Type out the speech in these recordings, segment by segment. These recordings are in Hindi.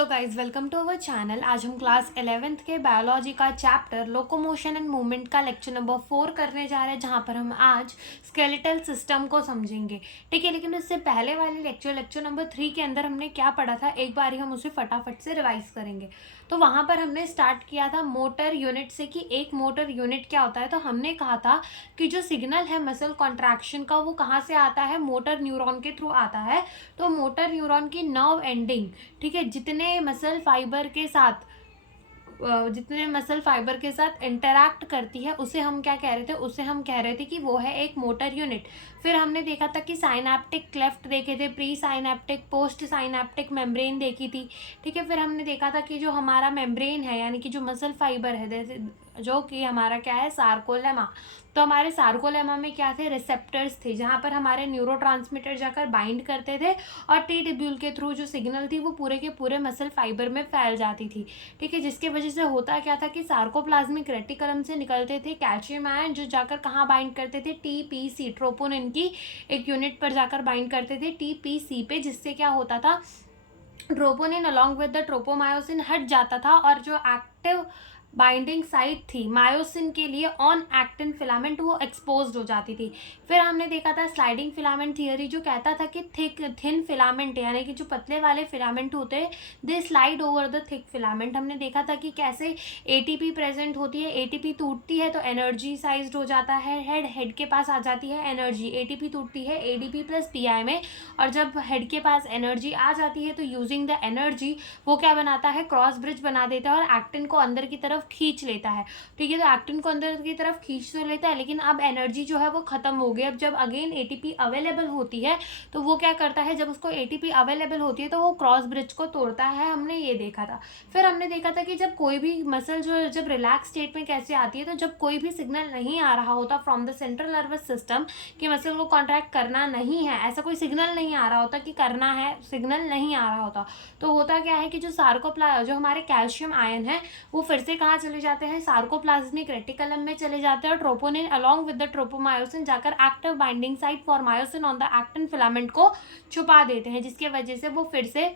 Hello guys, welcome to our channel. आज हम क्लास 11th के बायोलॉजी का चैप्टर लोकोमोशन एंड मूवमेंट का लेक्चर नंबर 4 करने जा रहे हैं, जहां पर हम आज स्केलेटल सिस्टम को समझेंगे। ठीक है, लेकिन इससे पहले वाले लेक्चर नंबर 3 के अंदर हमने क्या पढ़ा था, एक बार ही हम उसे फटाफट से रिवाइज करेंगे। तो वहां पर हमने स्टार्ट किया था मोटर यूनिट से कि एक मोटर यूनिट क्या होता है। तो हमने कहा था कि जो सिग्नल है मसल कॉन्ट्रैक्शन का, वो कहाँ से आता है, मोटर न्यूरॉन के थ्रू आता है। तो मोटर न्यूरॉन की नर्व एंडिंग, ठीक है, जितने मसल फाइबर के साथ इंटरैक्ट करती है, उसे हम क्या कह रहे थे, उसे हम कह रहे थे कि वो है एक मोटर यूनिट। फिर हमने देखा था कि साइनैप्टिक क्लेफ्ट देखे थे, pre synaptic, post synaptic membrane देखी थी। ठीक है, फिर हमने देखा था कि जो हमारा मेम्ब्रेन है, यानी कि जो मसल फाइबर है, जैसे जो कि हमारा क्या है, सार्कोलेमा। तो हमारे सार्कोलेमा में क्या थे, रिसेप्टर्स थे, जहाँ पर हमारे न्यूरोट्रांसमीटर जाकर बाइंड करते थे और टी ट्यूब्यूल के थ्रू जो सिग्नल थी वो पूरे के पूरे मसल फाइबर में फैल जाती थी। ठीक है, जिसके वजह से होता क्या था कि सार्कोप्लाज्मिक रेटिकुलम से निकलते थे कैल्शियम आयन, जो जाकर कहाँ बाइंड करते थे, टीपीसी, ट्रोपोनिन की एक यूनिट पर जाकर बाइंड करते थे, टीपीसी पे, जिससे क्या होता था, troponin along with the tropomyosin हट जाता था और जो एक्टिव बाइंडिंग साइट थी मायोसिन के लिए ऑन एक्टिन फिलामेंट, वो एक्सपोज्ड हो जाती थी। फिर हमने देखा था स्लाइडिंग फिलामेंट थियरी, जो कहता था कि थिन फिलामेंट, यानी कि जो पतले वाले फिलामेंट होते हैं, दे slide over the thick filament. हमने देखा था कि कैसे एटीपी प्रेजेंट होती है, एटीपी टूटती है तो एनर्जी साइज्ड हो जाता है, हेड के पास आ जाती है एनर्जी, एटीपी टूटती है एडीपी प्लस पीआई में, और जब हेड के पास एनर्जी आ जाती है तो यूजिंग द एनर्जी वो क्या बनाता है, क्रॉस ब्रिज बना देता है और एक्टिन को अंदर की तरफ खींच लेता है। ठीक है, तो एक्टिन को अंदर की तरफ खींच तो लेता है, लेकिन अब एनर्जी जो है वो खत्म हो गई। अब जब अगेन एटीपी अवेलेबल होती है तो वो क्या करता है, जब उसको एटीपी अवेलेबल होती है तो वो क्रॉस ब्रिज को तोड़ता है। हमने ये देखा था। फिर हमने देखा था कि जब कोई भी मसल जो जब रिलैक्स स्टेट में कैसे आती है, तो जब कोई भी सिग्नल नहीं आ रहा होता from the central nervous system कि मसल को कॉन्ट्रैक्ट करना नहीं है, ऐसा कोई सिग्नल नहीं आ रहा होता कि करना है, सिग्नल नहीं आ रहा होता, तो होता क्या है कि जो हमारे कैल्शियम आयन है वो फिर से कहाँ चले जाते हैं, सार्कोप्लाज्मिक रेटिकुलम में चले जाते हैं, और troponin along with the tropomyosin जाकर active binding site for myosin on the actin filament को छुपा देते हैं, जिसके वजह से वो फिर से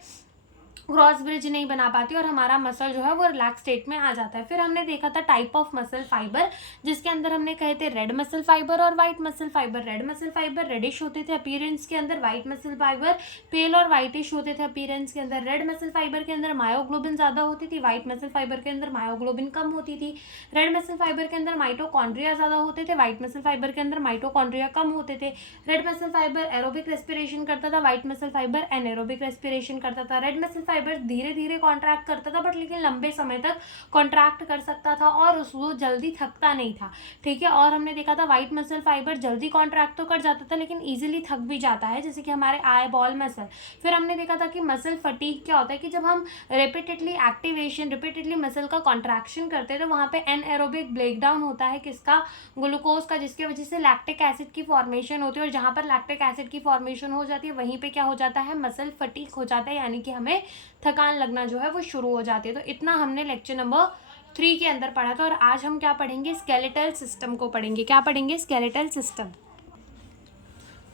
क्रॉस ब्रिज नहीं बना पाती और हमारा मसल जो है वो रिलैक्स स्टेट में आ जाता है। फिर हमने देखा था टाइप ऑफ मसल फाइबर, जिसके अंदर हमने कहे थे रेड मसल फाइबर और white muscle fibre. Red muscle fibre reddish होते थे अपीयरेंस के अंदर, व्हाइट मसल फाइबर पेल और व्हाइटिश होते थे अपीयरेंस के अंदर। रेड मसल फाइबर के अंदर मायोग्लोबिन ज्यादा होती थी, व्हाइट मसल फाइबर के अंदर मायोग्लोबिन कम होती थी। रेड मसल फाइबर के अंदर माइटोकॉन्ड्रिया ज्यादा होते थे, व्हाइट मसल फाइबर के अंदर माइटोकॉन्ड्रिया कम होते थे। Red muscle fibre aerobic respiration करता था, white muscle fibre anaerobic respiration करता था। रेड मसल फाइबर धीरे धीरे कॉन्ट्रैक्ट करता था, बट लेकिन लंबे समय तक कॉन्ट्रैक्ट कर सकता था और वो जल्दी थकता नहीं था। ठीक है, और हमने देखा था व्हाइट मसल फाइबर जल्दी कॉन्ट्रैक्ट तो कर जाता था लेकिन इजीली थक भी जाता है, जैसे कि हमारे आई बॉल मसल। फिर हमने देखा था कि मसल फटीग क्या होता है, कि जब हम रिपीटेडली मसल का कॉन्ट्रैक्शन करते हैं तो वहाँ पे एनएरोबिक ब्रेकडाउन होता है, किसका, ग्लूकोज का, जिसकी वजह से लैक्टिक एसिड की फॉर्मेशन होती है, और जहाँ पर लैक्टिक एसिड की फॉर्मेशन हो जाती है वहीं पे क्या हो जाता है, मसल फटीग हो जाता है, यानी कि हमें थकान लगना जो है वो शुरू हो जाती है। तो इतना हमने लेक्चर नंबर 3 के अंदर पढ़ा था, और आज हम क्या पढ़ेंगे, स्केलेटल सिस्टम को पढ़ेंगे। क्या पढ़ेंगे, स्केलेटल सिस्टम।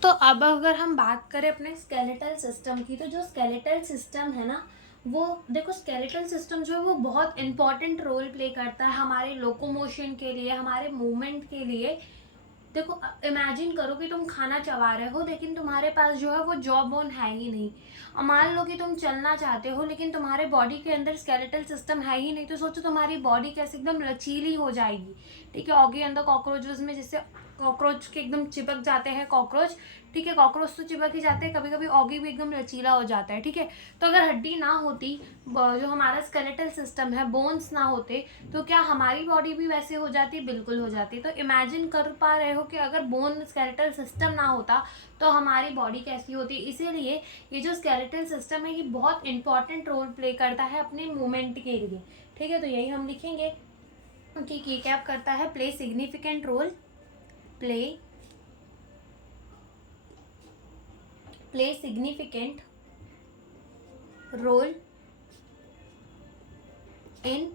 तो अब अगर हम बात करें अपने स्केलेटल सिस्टम की, तो जो स्केलेटल सिस्टम है ना, वो देखो, स्केलेटल सिस्टम जो है वो बहुत इंपॉर्टेंट रोल प्ले करता है हमारे लोकोमोशन के लिए, हमारे मूवमेंट के लिए। देखो, इमेजिन करो कि तुम खाना चबा रहे हो लेकिन तुम्हारे पास जो है वो जॉ बोन है ही नहीं। और मान लो कि तुम चलना चाहते हो लेकिन तुम्हारे बॉडी के अंदर स्केलेटल सिस्टम है ही नहीं, तो सोचो तुम्हारी बॉडी कैसे एकदम लचीली हो जाएगी। ठीक है, ऑगी एंड द कॉकरोचेस में जिससे कॉकरोच के एकदम चिपक जाते हैं कॉकरोच। ठीक है, कॉकरोच तो चिपक ही जाते हैं, कभी कभी ऑगी भी एकदम लचीला हो जाता है। ठीक है, तो अगर हड्डी ना होती, जो हमारा स्केलेटल सिस्टम है, बोन्स ना होते, तो क्या हमारी बॉडी भी वैसे हो जाती, बिल्कुल हो जाती। तो इमेजिन कर पा रहे हो कि अगर बोन स्केलेटल सिस्टम ना होता तो हमारी बॉडी कैसी होती। इसीलिए ये जो स्केलेटल सिस्टम है ये बहुत इंपॉर्टेंट रोल प्ले करता है अपने मूवमेंट के लिए। ठीक है, तो यही हम लिखेंगे कि ये क्या करता है, play significant role, play significant role in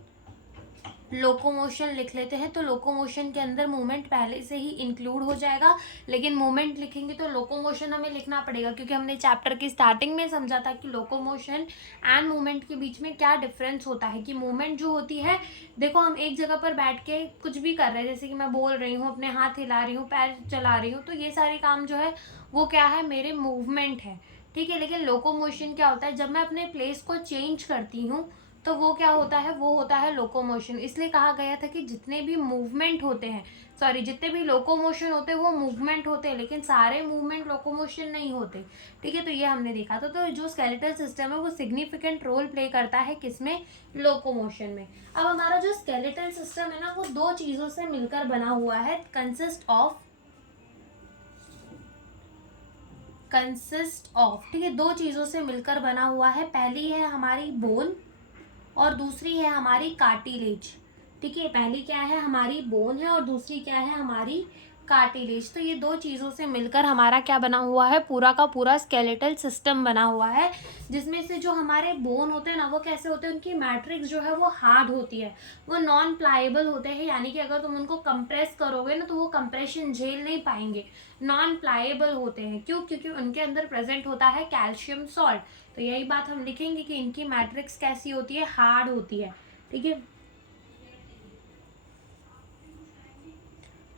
locomotion लिख लेते हैं। तो लोकोमोशन के अंदर मूवमेंट पहले से ही इंक्लूड हो जाएगा, लेकिन मूवमेंट लिखेंगे तो लोकोमोशन हमें लिखना पड़ेगा, क्योंकि हमने चैप्टर की स्टार्टिंग में समझा था कि लोकोमोशन एंड मूवमेंट के बीच में क्या डिफरेंस होता है। कि मूवमेंट जो होती है, देखो हम एक जगह पर बैठ के कुछ भी कर रहे हैं, जैसे कि मैं बोल रही हूँ, अपने हाथ हिला रही हूँ, पैर चला रही हूँ, तो ये सारे काम जो है वो क्या है, मेरे मूवमेंट है, ठीक है। लेकिन लोकोमोशन क्या होता है, जब मैं अपने प्लेस को चेंज करती हूँ तो वो क्या होता है, वो होता है लोकोमोशन। इसलिए कहा गया था कि जितने भी मूवमेंट होते हैं, सॉरी, जितने भी लोकोमोशन होते हैं वो मूवमेंट होते हैं, लेकिन सारे मूवमेंट लोकोमोशन नहीं होते, ठीक है। तो ये हमने देखा था। तो जो स्केलेटल सिस्टम है वो सिग्निफिकेंट रोल प्ले करता है किसमें, लोकोमोशन में। अब हमारा जो स्केलेटल सिस्टम है ना, वो दो चीजों से मिलकर बना हुआ है, कंसिस्ट ऑफ, ठीक है, दो चीजों से मिलकर बना हुआ है। पहली है हमारी बोन और दूसरी है हमारी कार्टिलेज, ठीक है। पहली क्या है, हमारी बोन है, और दूसरी क्या है, हमारी कार्टिलेज। तो ये दो चीज़ों से मिलकर हमारा क्या बना हुआ है, पूरा का पूरा स्केलेटल सिस्टम बना हुआ है। जिसमें से जो हमारे बोन होते हैं ना, वो कैसे होते हैं, उनकी मैट्रिक्स जो है वो हार्ड होती है, वो नॉन प्लाएबल होते हैं, यानी कि अगर तुम उनको कंप्रेस करोगे ना तो वो कंप्रेशन झेल नहीं पाएंगे, नॉन प्लाएबल होते हैं। क्यों, क्योंकि उनके अंदर प्रेजेंट होता है कैल्शियम सॉल्ट। तो यही बात हम लिखेंगे कि इनकी मैट्रिक्स कैसी होती है, हार्ड होती है, ठीक है,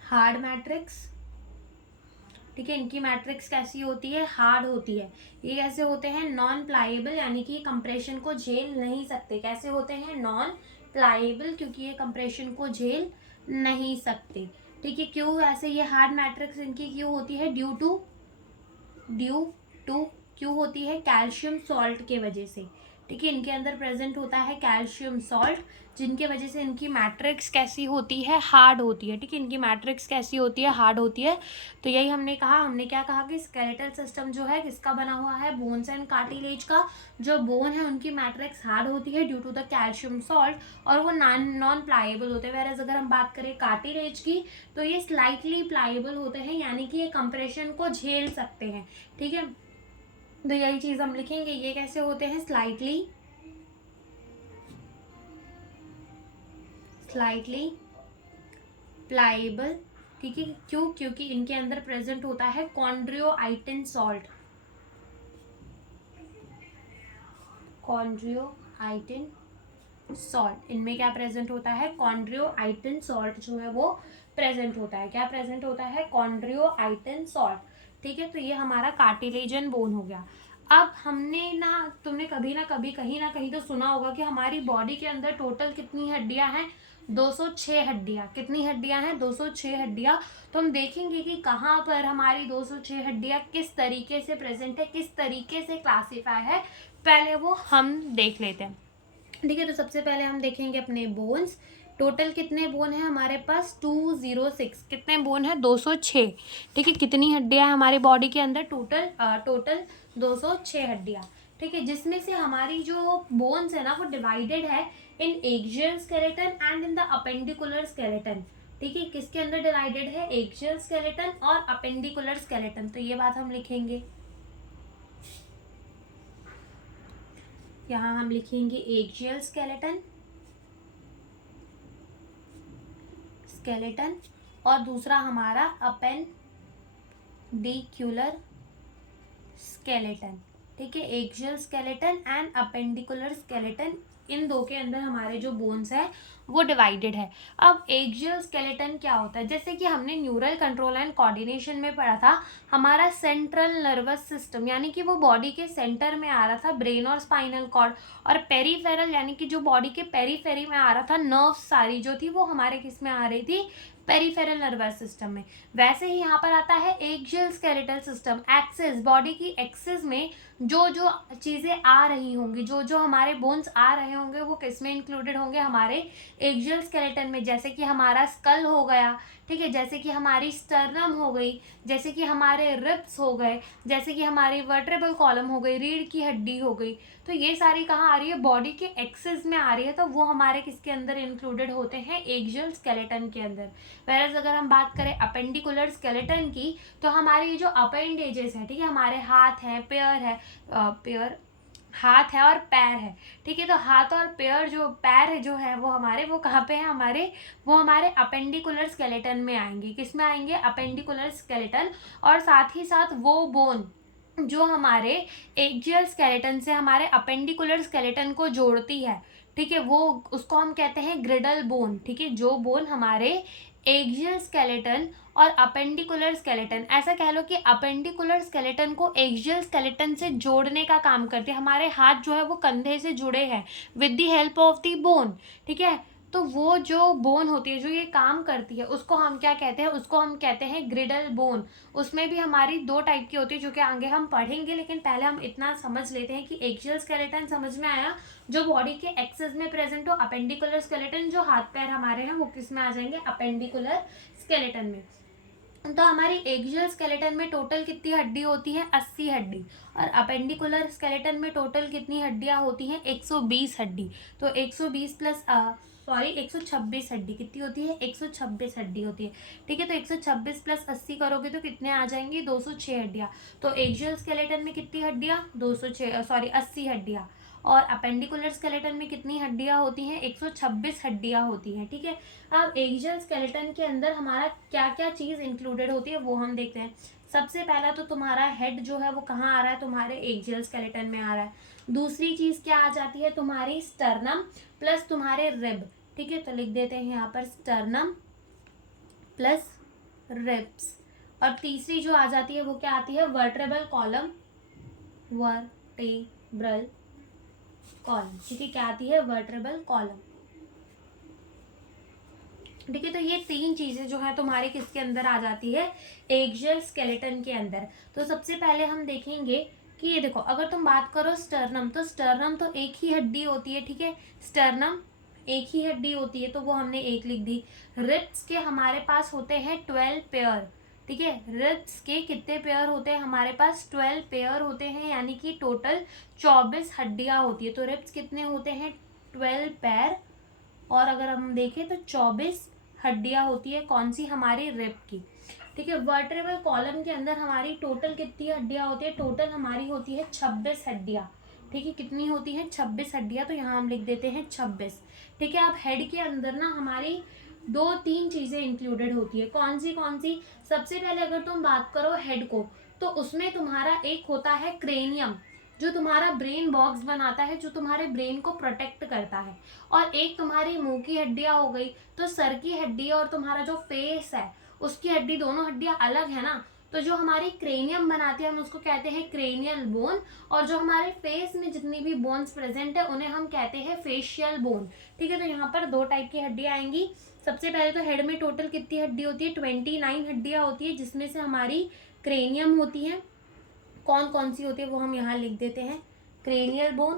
हार्ड मैट्रिक्स, ठीक है। इनकी मैट्रिक्स कैसी होती है, हार्ड होती है। ये कैसे होते हैं, नॉन प्लाएबल, यानी कि कंप्रेशन को झेल नहीं सकते। कैसे होते हैं, नॉन प्लाएबल, क्योंकि ये कंप्रेशन को झेल नहीं सकते, ठीक है। क्यों ऐसे ये हार्ड मैट्रिक्स इनकी क्यों होती है, ड्यू टू क्यों होती है, कैल्शियम सॉल्ट के वजह से, ठीक है। इनके अंदर प्रेजेंट होता है कैल्शियम सॉल्ट, जिनके वजह से इनकी मैट्रिक्स कैसी होती है, हार्ड होती है, ठीक है। इनकी मैट्रिक्स कैसी होती है, हार्ड होती है। तो यही हमने कहा, हमने क्या कहा कि स्केलेटल सिस्टम जो है किसका बना हुआ है, बोन्स एंड कार्टिलेज का। जो बोन है उनकी मैट्रिक्स हार्ड होती है due to the calcium salt, और वो नॉन प्लाएबल होते हैं। वैसे अगर हम बात करें कार्टिलेज की, तो ये स्लाइटली प्लाएबल होते हैं, यानी कि ये कंप्रेशन को झेल सकते हैं, ठीक है। तो यही चीज हम लिखेंगे, ये कैसे होते हैं, स्लाइटली प्लाएबल, ठीक है। क्यों, क्योंकि इनके अंदर प्रेजेंट होता है कॉन्ड्रियोआइटिन सॉल्ट, इनमें क्या प्रेजेंट होता है, कॉन्ड्रियोआइटिन सॉल्ट जो है वो प्रेजेंट होता है। क्या प्रेजेंट होता है, कॉन्ड्रियोआइटिन सॉल्ट, ठीक है। तो ये हमारा कार्टिलेजन बोन हो गया। अब हमने ना, तुमने कभी ना कभी कहीं ना कहीं तो सुना होगा कि हमारी बॉडी के अंदर टोटल कितनी हड्डियां हैं, 206 हड्डियां। कितनी हड्डियां हैं, 206 हड्डियां। तो हम देखेंगे कि कहाँ पर हमारी 206 हड्डियां किस तरीके से प्रेजेंट है, किस तरीके से क्लासीफाई है, पहले वो हम देख लेते हैं, ठीक है। तो सबसे पहले हम देखेंगे अपने बोन्स। टोटल कितने बोन है हमारे पास, 206। कितने बोन है, 206, ठीक है। कितनी हड्डियां हैं हमारे बॉडी के अंदर, टोटल 206 हड्डियां, ठीक है। जिसमें से हमारी जो बोन्स है ना, वो डिवाइडेड है in axial skeleton and in the appendicular skeleton, ठीक है। किसके अंदर डिवाइडेड है, एक्सियल स्केलेटन और अपेंडिकुलर स्केलेटन। तो ये बात हम लिखेंगे, यहाँ हम लिखेंगे एक्सियल स्केलेटन और दूसरा हमारा अपेंडिकुलर स्केलेटन, ठीक है। Axial skeleton and appendicular skeleton, इन दो के अंदर हमारे जो बोन्स है वो डिवाइडेड है। अब एक्सियल स्केलेटन क्या होता है, जैसे कि हमने न्यूरल कंट्रोल एंड कोऑर्डिनेशन में पढ़ा था, हमारा सेंट्रल नर्वस सिस्टम, यानी कि वो बॉडी के सेंटर में आ रहा था, ब्रेन और स्पाइनल कॉर्ड, और पेरीफेरल, यानी कि जो बॉडी के पेरीफेरी में आ रहा था, नर्व्स सारी जो थी वो हमारे किस में आ रही थी, पेरीफेरल नर्वस सिस्टम में। वैसे ही यहाँ पर आता है axial skeletal system, axis, body की एक्सिस में जो जो चीज़ें आ रही होंगी, जो जो हमारे बोन्स आ रहे होंगे, वो किस में इंक्लूडेड होंगे, हमारे एक्सियल स्केलेटन में। जैसे कि हमारा स्कल हो गया, ठीक है, जैसे कि हमारी स्टर्नम हो गई, जैसे कि हमारे रिब्स हो गए, जैसे कि हमारी वर्टेब्रल कॉलम हो गई, रीढ़ की हड्डी हो गई। तो ये सारी कहाँ आ रही है, बॉडी के एक्सिस में आ रही है, तो वो हमारे किसके अंदर इंक्लूडेड होते हैं, एक्सियल स्केलेटन के अंदर। वैसे अगर हम बात करें अपेंडिकुलर स्केलेटन की, तो हमारी जो अपेंडेजेस है, ठीक है, हमारे हाथ हैं, पैर है, पैर हाथ है और पैर है, ठीक है। तो हाथ और पैर जो पैर है जो है वो हमारे, वो कहाँ पे है हमारे, वो हमारे अपेंडिकुलर स्केलेटन में आएंगे। किस में आएंगे, अपेंडिकुलर स्केलेटन। और साथ ही साथ वो बोन जो हमारे एक्सियल स्केलेटन से हमारे अपेंडिकुलर स्केलेटन को जोड़ती है, ठीक है, वो उसको हम कहते हैं ग्रिडल बोन, ठीक है। जो बोन हमारे एक्सियल स्केलेटन और अपेंडिकुलर स्केलेटन, ऐसा कह लो कि अपेंडिकुलर स्केलेटन को एक्सियल स्केलेटन से जोड़ने का काम करती है। हमारे हाथ जो है वो कंधे से जुड़े हैं with the help of the bone, ठीक है। तो वो जो बोन होती है जो ये काम करती है उसको हम क्या कहते हैं, उसको हम कहते हैं ग्रिडल बोन। उसमें भी हमारी दो टाइप की होती है जो कि आगे हम पढ़ेंगे, लेकिन पहले हम इतना समझ लेते हैं कि एक्सियल स्केलेटन समझ में आया, जो बॉडी के एक्सेस में प्रेजेंट हो। अपेंडिकुलर स्केलेटन जो हाथ पैर हमारे हैं वो किस में आ जाएंगे, अपेंडिकुलर स्केलेटन में। तो हमारी एक्सियल स्केलेटन में टोटल कितनी हड्डी होती है, 80 हड्डी। और अपेंडिकुलर स्केलेटन में टोटल कितनी हड्डियां होती हैं, 120 हड्डी। तो 120 प्लस 126 हड्डी कितनी होती है, 126 हड्डी होती है, ठीक है। तो 126 प्लस 80 करोगे तो कितने आ जाएंगी, 206 हड्डियां। तो एक्सियल स्केलेटन में कितनी हड्डियां, 80 हड्डियां। और अपेंडिकुलर स्केलेटन में कितनी हड्डियां होती हैं, 126 हड्डियां होती हैं, ठीक है। अब एक्सियल स्केलेटन के अंदर हमारा क्या क्या चीज इंक्लूडेड होती है वो हम देखते हैं। सबसे पहला तो तुम्हारा हेड जो है वो कहाँ आ रहा है, तुम्हारे एक्सियल स्केलेटन में आ रहा है। दूसरी चीज क्या आ जाती है, तुम्हारी स्टर्नम प्लस तुम्हारे रिब, ठीक है। तो लिख देते हैं यहाँ पर स्टर्नम प्लस रिब्स। और तीसरी जो आ जाती है वो क्या आती है, वर्टेब्रल कॉलम, वर्टेब्रल कॉलम, ठीक है। क्या आती है, वर्टेब्रल कॉलम, ठीक है। तो ये तीन चीजें जो है तुम्हारे किसके अंदर आ जाती है, एक्सियल स्केलेटन के अंदर। तो सबसे पहले हम देखेंगे कि ये देखो, अगर तुम बात करो स्टर्नम, तो स्टर्नम तो एक ही हड्डी होती है, ठीक है। स्टर्नम एक ही हड्डी होती है तो वो हमने एक लिख दी। रिब्स के हमारे पास होते हैं 12 पेयर, ठीक है। रिब्स के कितने पेयर होते हैं हमारे पास, 12 पेयर होते हैं, यानी कि टोटल 24 हड्डियां होती है। तो रिब्स कितने होते हैं, 12 पेयर। और अगर हम देखें तो 24 हड्डियां होती है, कौन सी, हमारी रिब की, ठीक है। वर्टेब्रल कॉलम के अंदर हमारी टोटल कितनी हड्डियां होती है, टोटल हमारी होती है 26 हड्डियां, ठीक है। कितनी होती है, 26 हड्डियां। तो यहाँ हम लिख देते हैं 26, ठीक है। अब हेड के अंदर ना हमारी दो तीन चीजें इंक्लूडेड होती है, कौन सी। सबसे पहले अगर तुम बात करो हेड को, तो उसमें तुम्हारा एक होता है क्रेनियम, जो तुम्हारा ब्रेन बॉक्स बनाता है, जो तुम्हारे ब्रेन को प्रोटेक्ट करता है। और एक तुम्हारी मुंह की हड्डियां हो गई, तो सर की हड्डी और तुम्हारा जो फेस है उसकी हड्डी, दोनों हड्डियां अलग है ना। तो जो हमारी क्रेनियम बनाती है हम उसको कहते हैं क्रेनियल बोन। और जो हमारे फेस में जितनी भी बोन्स प्रेजेंट है उन्हें हम कहते हैं फेशियल बोन, ठीक है। तो यहाँ पर दो टाइप की हड्डियां आएंगी। सबसे पहले तो हेड में टोटल कितनी हड्डी होती है, 29 हड्डियां होती है, जिसमें से हमारी क्रेनियम होती है। कौन कौन सी होती है वो हम यहाँ लिख देते हैं, cranial bone,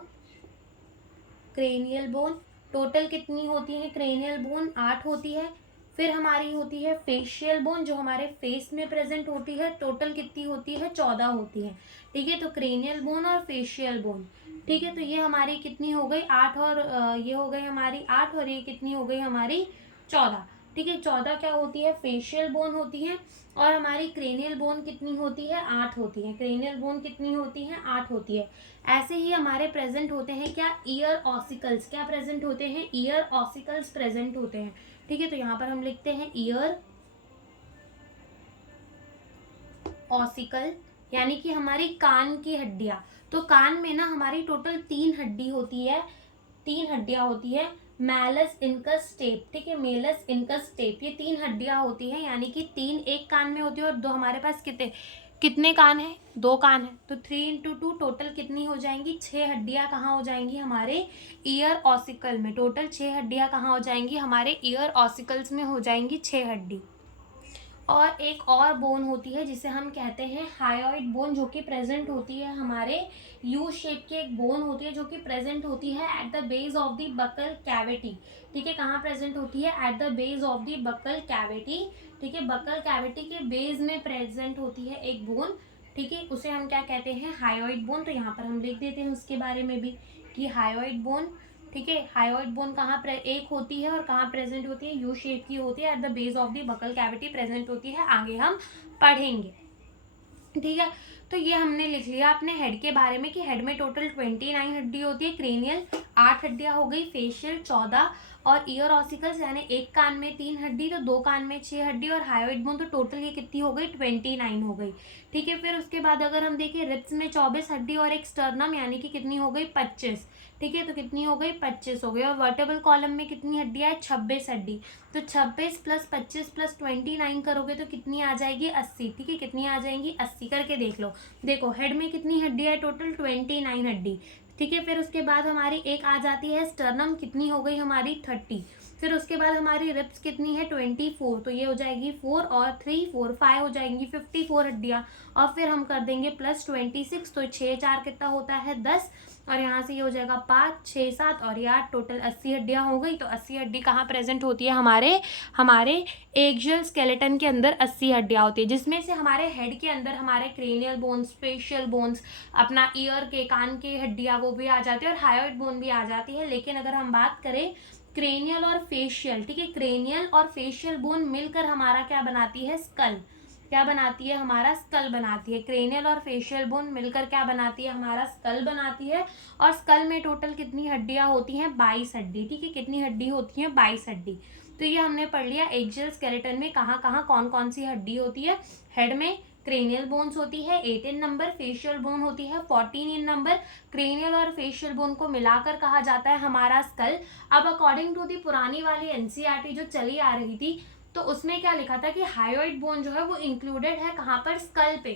cranial bone total कितनी होती है, क्रेनियल बोन 8 होती है। फिर हमारी होती है फेशियल बोन जो हमारे फेस में प्रेजेंट होती है, टोटल कितनी होती है, 14 होती है, ठीक है। तो क्रेनियल बोन और फेशियल बोन, ठीक है। तो ये हमारी कितनी हो गई, 8, और ये हो गई हमारी 8, और ये कितनी हो गई हमारी 14, ठीक है। 14 क्या होती है, फेशियल बोन होती है। और हमारी क्रेनियल बोन कितनी होती है, 8 होती है। क्रेनियल बोन कितनी होती है, 8 होती है। ऐसे ही हमारे प्रेजेंट होते हैं क्या, ईयर ऑसिकल्स, क्या प्रेजेंट होते हैं, ईयर ऑसिकल्स प्रेजेंट होते हैं, ठीक है। तो यहाँ पर हम लिखते हैं ईयर ऑसिकल, यानी कि हमारी कान की हड्डियां। तो कान में ना हमारी टोटल 3 हड्डी होती है, 3 हड्डियां होती है। मैलस इनकस स्टेप, ठीक है, मेलस इनकस स्टेप, ये 3 हड्डियां होती हैं, यानी कि 3 एक कान में होती है। और दो हमारे पास कितने कान है, 2 कान है। तो 3 इंटू 2 टोटल कितनी हो जाएंगी, 6 हड्डियां कहाँ हो जाएंगी हमारे ईयर ऑसिकल में। टोटल 6 हड्डियां कहाँ हो जाएंगी, हमारे ईयर ऑसिकल्स में हो जाएंगी 6 हड्डी। और एक और बोन होती है जिसे हम कहते हैं हायोइड बोन, जो कि प्रेजेंट होती है हमारे यू शेप की एक बोन होती है, जो कि प्रेजेंट होती है at the base of the buccal cavity, ठीक है। कहाँ प्रेजेंट होती है, at the base of the buccal cavity, ठीक है। बकल कैविटी के बेस में प्रेजेंट होती है एक बोन, ठीक है। उसे हम क्या कहते हैं, हायोइड बोन। तो यहाँ पर हम लिख देते हैं उसके बारे में भी कि हायोइड बोन, ठीक है। हायोइड बोन कहाँ एक होती है और कहाँ प्रेजेंट होती है, यू शेप की होती है, at the base of the buccal cavity present होती है, आगे हम पढ़ेंगे, ठीक है। तो ये हमने लिख लिया अपने हेड के बारे में कि हेड में टोटल 29 हड्डी होती है। क्रेनियल 8 हड्डियाँ हो गई, फेशियल 14 और ईयर ऑसिकल्स यानी एक कान में 3 हड्डी तो 2 कान में 6 हड्डी और हायोइड बोन, तो टोटल ये कितनी हो गई 29 हो गई। ठीक है, फिर उसके बाद अगर हम देखें रिब्स में 24 हड्डी और एक स्टर्नम यानी कि कितनी हो गई 25। ठीक है, तो कितनी हो गई 25 हो गई। और वर्टेबल कॉलम में कितनी हड्डियाँ है 26 हड्डी, तो 26 प्लस 25 प्लस 29 करोगे तो कितनी आ जाएगी 80। ठीक है, कितनी आ जाएंगी 80 करके देख लो। देखो हेड में कितनी हड्डियाँ है टोटल 29 हड्डी। ठीक है, फिर उसके बाद हमारी एक आ जाती है स्टर्नम, कितनी हो गई हमारी 30। फिर उसके बाद हमारी रिब्स कितनी है 24, तो ये हो जाएगी 4 और 3 4 5 हो जाएंगी 54 हड्डियाँ। और फिर हम कर देंगे प्लस 26, तो 6 4 कितना होता है 10 और यहाँ से ये हो जाएगा 5 6 7 और ये 8, टोटल 80 हड्डियाँ हो गई। तो 80 हड्डी कहाँ प्रेजेंट होती है हमारे एक्सियल स्केलेटन के अंदर 80 हड्डियाँ होती है, जिसमें से हमारे हेड के अंदर हमारे क्रेनियल बोन्स, फेशियल बोन्स, अपना ईयर के कान के हड्डियाँ वो भी आ जाती है और हायोइड बोन भी आ जाती है। लेकिन अगर हम बात करें क्रेनियल और फेशियल, ठीक है, क्रेनियल और फेशियल बोन मिलकर हमारा क्या बनाती है स्कल, क्या बनाती है हमारा स्कल बनाती है। क्रेनियल और फेशियल बोन मिलकर क्या बनाती है हमारा स्कल बनाती है। और स्कल में टोटल कितनी हड्डियां होती हैं 22 हड्डी। ठीक है, कितनी हड्डी होती हैं 22 हड्डी। तो ये हमने पढ़ लिया एक्सियल स्केलेटन में कहाँ कहाँ कौन कौन सी हड्डी होती है। हेड में क्रेनियल बोन्स होती है 8 इन नंबर, फेशियल बोन होती है 14 इन नंबर। क्रेनियल और फेशियल बोन को मिलाकर कहा जाता है हमारा स्कल। अब अकॉर्डिंग टू दी पुरानी वाली एनसीईआरटी जो चली आ रही थी, तो उसमें क्या लिखा था कि हायोइड बोन जो है वो इंक्लूडेड है कहाँ पर स्कल पे।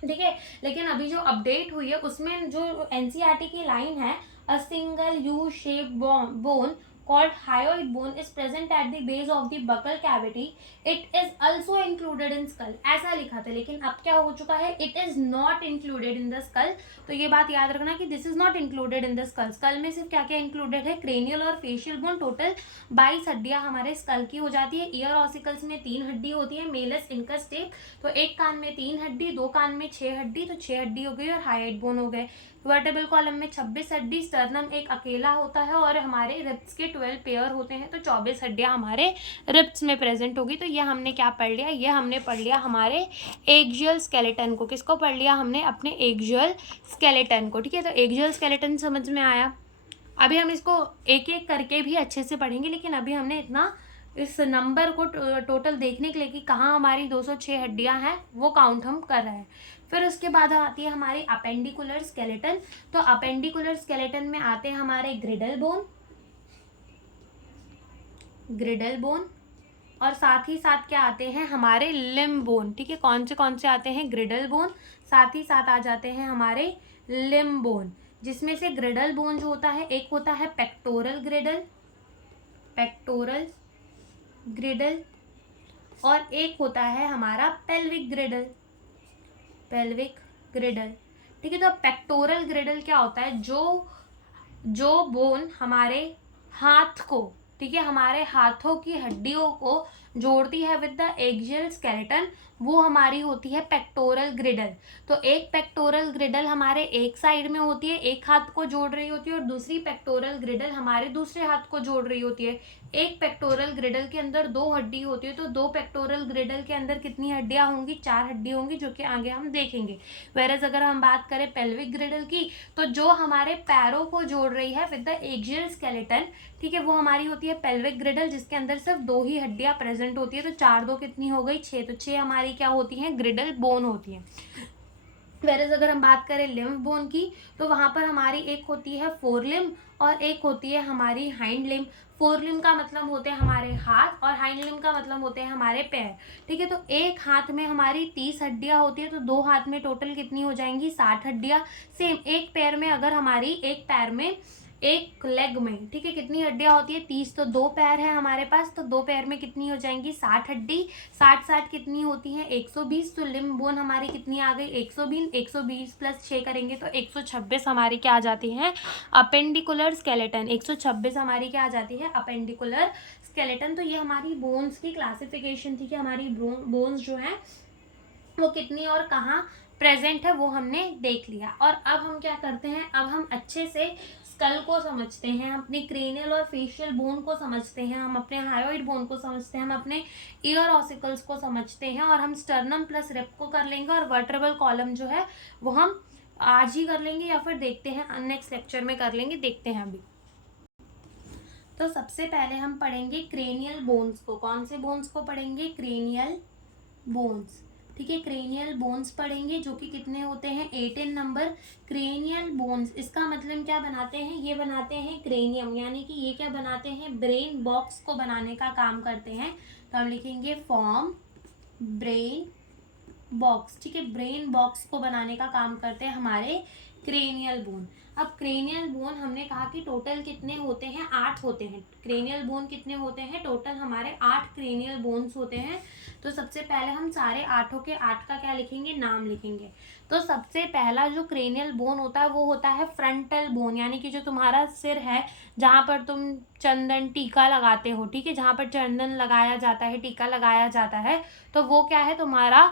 ठीक है, लेकिन अभी जो अपडेट हुई है उसमें जो एनसीईआरटी की लाइन है, a single U shape bone called hyoid bone is present at the base of the buccal cavity, it is also included in skull, ऐसा लिखा था। लेकिन अब क्या हो चुका है it is not included in the skull। तो ये बात याद रखना कि this is not included in the skull। Skull में सिर्फ क्या क्या इंक्लूडेड है क्रेनियल और फेशियल बोन, टोटल 22 हड्डियां हमारे स्कल की हो जाती है। ईयर ऑसिकल्स में 3 हड्डी होती है, मेलस इनकस टेप, तो एक कान में 3 हड्डी, 2 कान में 6 हड्डी, तो 6 हड्डी हो गई और हायोइड बोन हो गए। वर्टेबल कॉलम में 26 हड्डी, स्टर्नम एक अकेला होता है और हमारे रिब्स के 12 पेयर होते हैं, तो 24 हड्डियां हमारे रिब्स में प्रेजेंट होगी। तो ये हमने क्या पढ़ लिया, ये हमने पढ़ लिया हमारे एक्सियल स्केलेटन को। किसको पढ़ लिया हमने, अपने एक्सियल स्केलेटन को। ठीक है, तो एक्सियल स्केलेटन समझ में आया। अभी हम इसको एक एक करके भी अच्छे से पढ़ेंगे, लेकिन अभी हमने इतना इस नंबर को टोटल देखने के लिए कि कहाँ हमारी 206 हड्डियां हैं वो काउंट हम कर रहे हैं। फिर उसके बाद आती है हमारी अपेंडिकुलर स्केलेटन। तो अपेंडिकुलर स्केलेटन में आते हैं हमारे ग्रिडल बोन और साथ ही साथ क्या आते हैं हमारे लिम्ब बोन। ठीक है, कौन से आते हैं ग्रिडल बोन, साथ ही साथ आ जाते हैं हमारे लिम्ब बोन, जिसमें से ग्रिडल बोन जो होता है एक होता है पेक्टोरल ग्रिडल और एक होता है हमारा पेल्विक ग्रिडल। ठीक है, तो पेक्टोरल ग्रिडल क्या होता है, जो बोन हमारे हाथ को, ठीक है, हमारे हाथों की हड्डियों को जोड़ती है विद द एक्सियल स्केलेटन, वो हमारी होती है पेक्टोरल ग्रिडल। तो एक पेक्टोरल ग्रिडल हमारे एक साइड में होती है, एक हाथ को जोड़ रही होती है, और दूसरी पेक्टोरल ग्रिडल हमारे दूसरे हाथ को जोड़ रही होती है। एक पेक्टोरल ग्रिडल के अंदर 2 हड्डी होती है, तो 2 पेक्टोरल ग्रिडल के अंदर कितनी हड्डियां होंगी 4 हड्डी होंगी, जो कि आगे हम देखेंगे। वेरएज अगर हम बात करें पेल्विक ग्रिडल की, तो जो हमारे पैरों को जोड़ रही है विद द एक्सियल स्केलेटन, ठीक है, वो हमारी होती है पेल्विक ग्रिडल, जिसके अंदर सिर्फ 2 ही हड्डियां प्रेजेंट होती है। तो 4 2 कितनी हो गई 6, तो 6 हमारी क्या होती हैं ग्रिडल बोन होती है। वेरएज अगर हम बात करें लिम्ब बोन की, तो वहां पर हमारी एक होती है फोरलिम्ब और एक होती है हमारी हाइंड लिम्ब। फोरलिम्ब का मतलब होते हैं हमारे हाथ और हाइंड लिम्ब का मतलब होते हैं हमारे पैर। ठीक है, तो एक हाथ में हमारी 30 हड्डियां होती है, तो 2 हाथ में टोटल कितनी हो जाएंगी 60 हड्डियां। सेम एक पैर में अगर हमारी एक पैर में एक लेग में, ठीक है, कितनी हड्डियां होती है 30, तो 2 पैर है हमारे पास, तो 2 पैर में कितनी हो जाएंगी 60 हड्डी। 60 कितनी होती है 120, तो लिम्ब बोन हमारी कितनी आ गई 120 प्लस 6 करेंगे तो 126 हमारी क्या आ जाती है अपेंडिकुलर स्केलेटन। 126 हमारी क्या आ जाती है अपेंडिकुलर स्केलेटन। तो ये हमारी बोन्स की क्लासिफिकेशन थी कि हमारी बोन्स जो है वो कितनी और कहाँ प्रेजेंट है वो हमने देख लिया। और अब हम क्या करते हैं, अब हम अच्छे से स्कल को समझते हैं, अपने क्रेनियल और फेशियल बोन को समझते हैं, हम अपने हायोइड बोन को समझते हैं, हम अपने ईयर ऑसिकल्स को समझते हैं, और हम स्टर्नम प्लस रिप को कर लेंगे, और वर्टेब्रल कॉलम जो है वो हम आज ही कर लेंगे या फिर देखते हैं नेक्स्ट लेक्चर में कर लेंगे, देखते हैं अभी। तो सबसे पहले हम पढ़ेंगे क्रेनियल बोन्स को। कौन से बोन्स को पढ़ेंगे? Cranial bones. ठीक है, क्रेनियल बोन्स पढ़ेंगे जो कि कितने होते हैं? 18 नंबर क्रेनियल बोन्स। इसका मतलब क्या बनाते हैं? ये बनाते हैं क्रेनियम, यानी कि ये क्या बनाते हैं? ब्रेन बॉक्स को बनाने का काम करते हैं। तो हम लिखेंगे फॉर्म ब्रेन बॉक्स। ठीक है, ब्रेन बॉक्स को बनाने का काम करते हैं हमारे क्रेनियल बोन। अब क्रेनियल बोन हमने कहा कि टोटल कितने होते हैं? 8 होते हैं। क्रेनियल बोन कितने होते हैं? टोटल हमारे 8 क्रेनियल बोन्स होते हैं। तो सबसे पहले हम सारे 8 के 8 का क्या लिखेंगे? नाम लिखेंगे। तो सबसे पहला जो क्रेनियल बोन होता है वो होता है फ्रंटल बोन, यानी कि जो तुम्हारा सिर है जहाँ पर तुम चंदन टीका लगाते हो, ठीक है, जहाँ पर चंदन लगाया जाता है, टीका लगाया जाता है, तो वो क्या है तुम्हारा,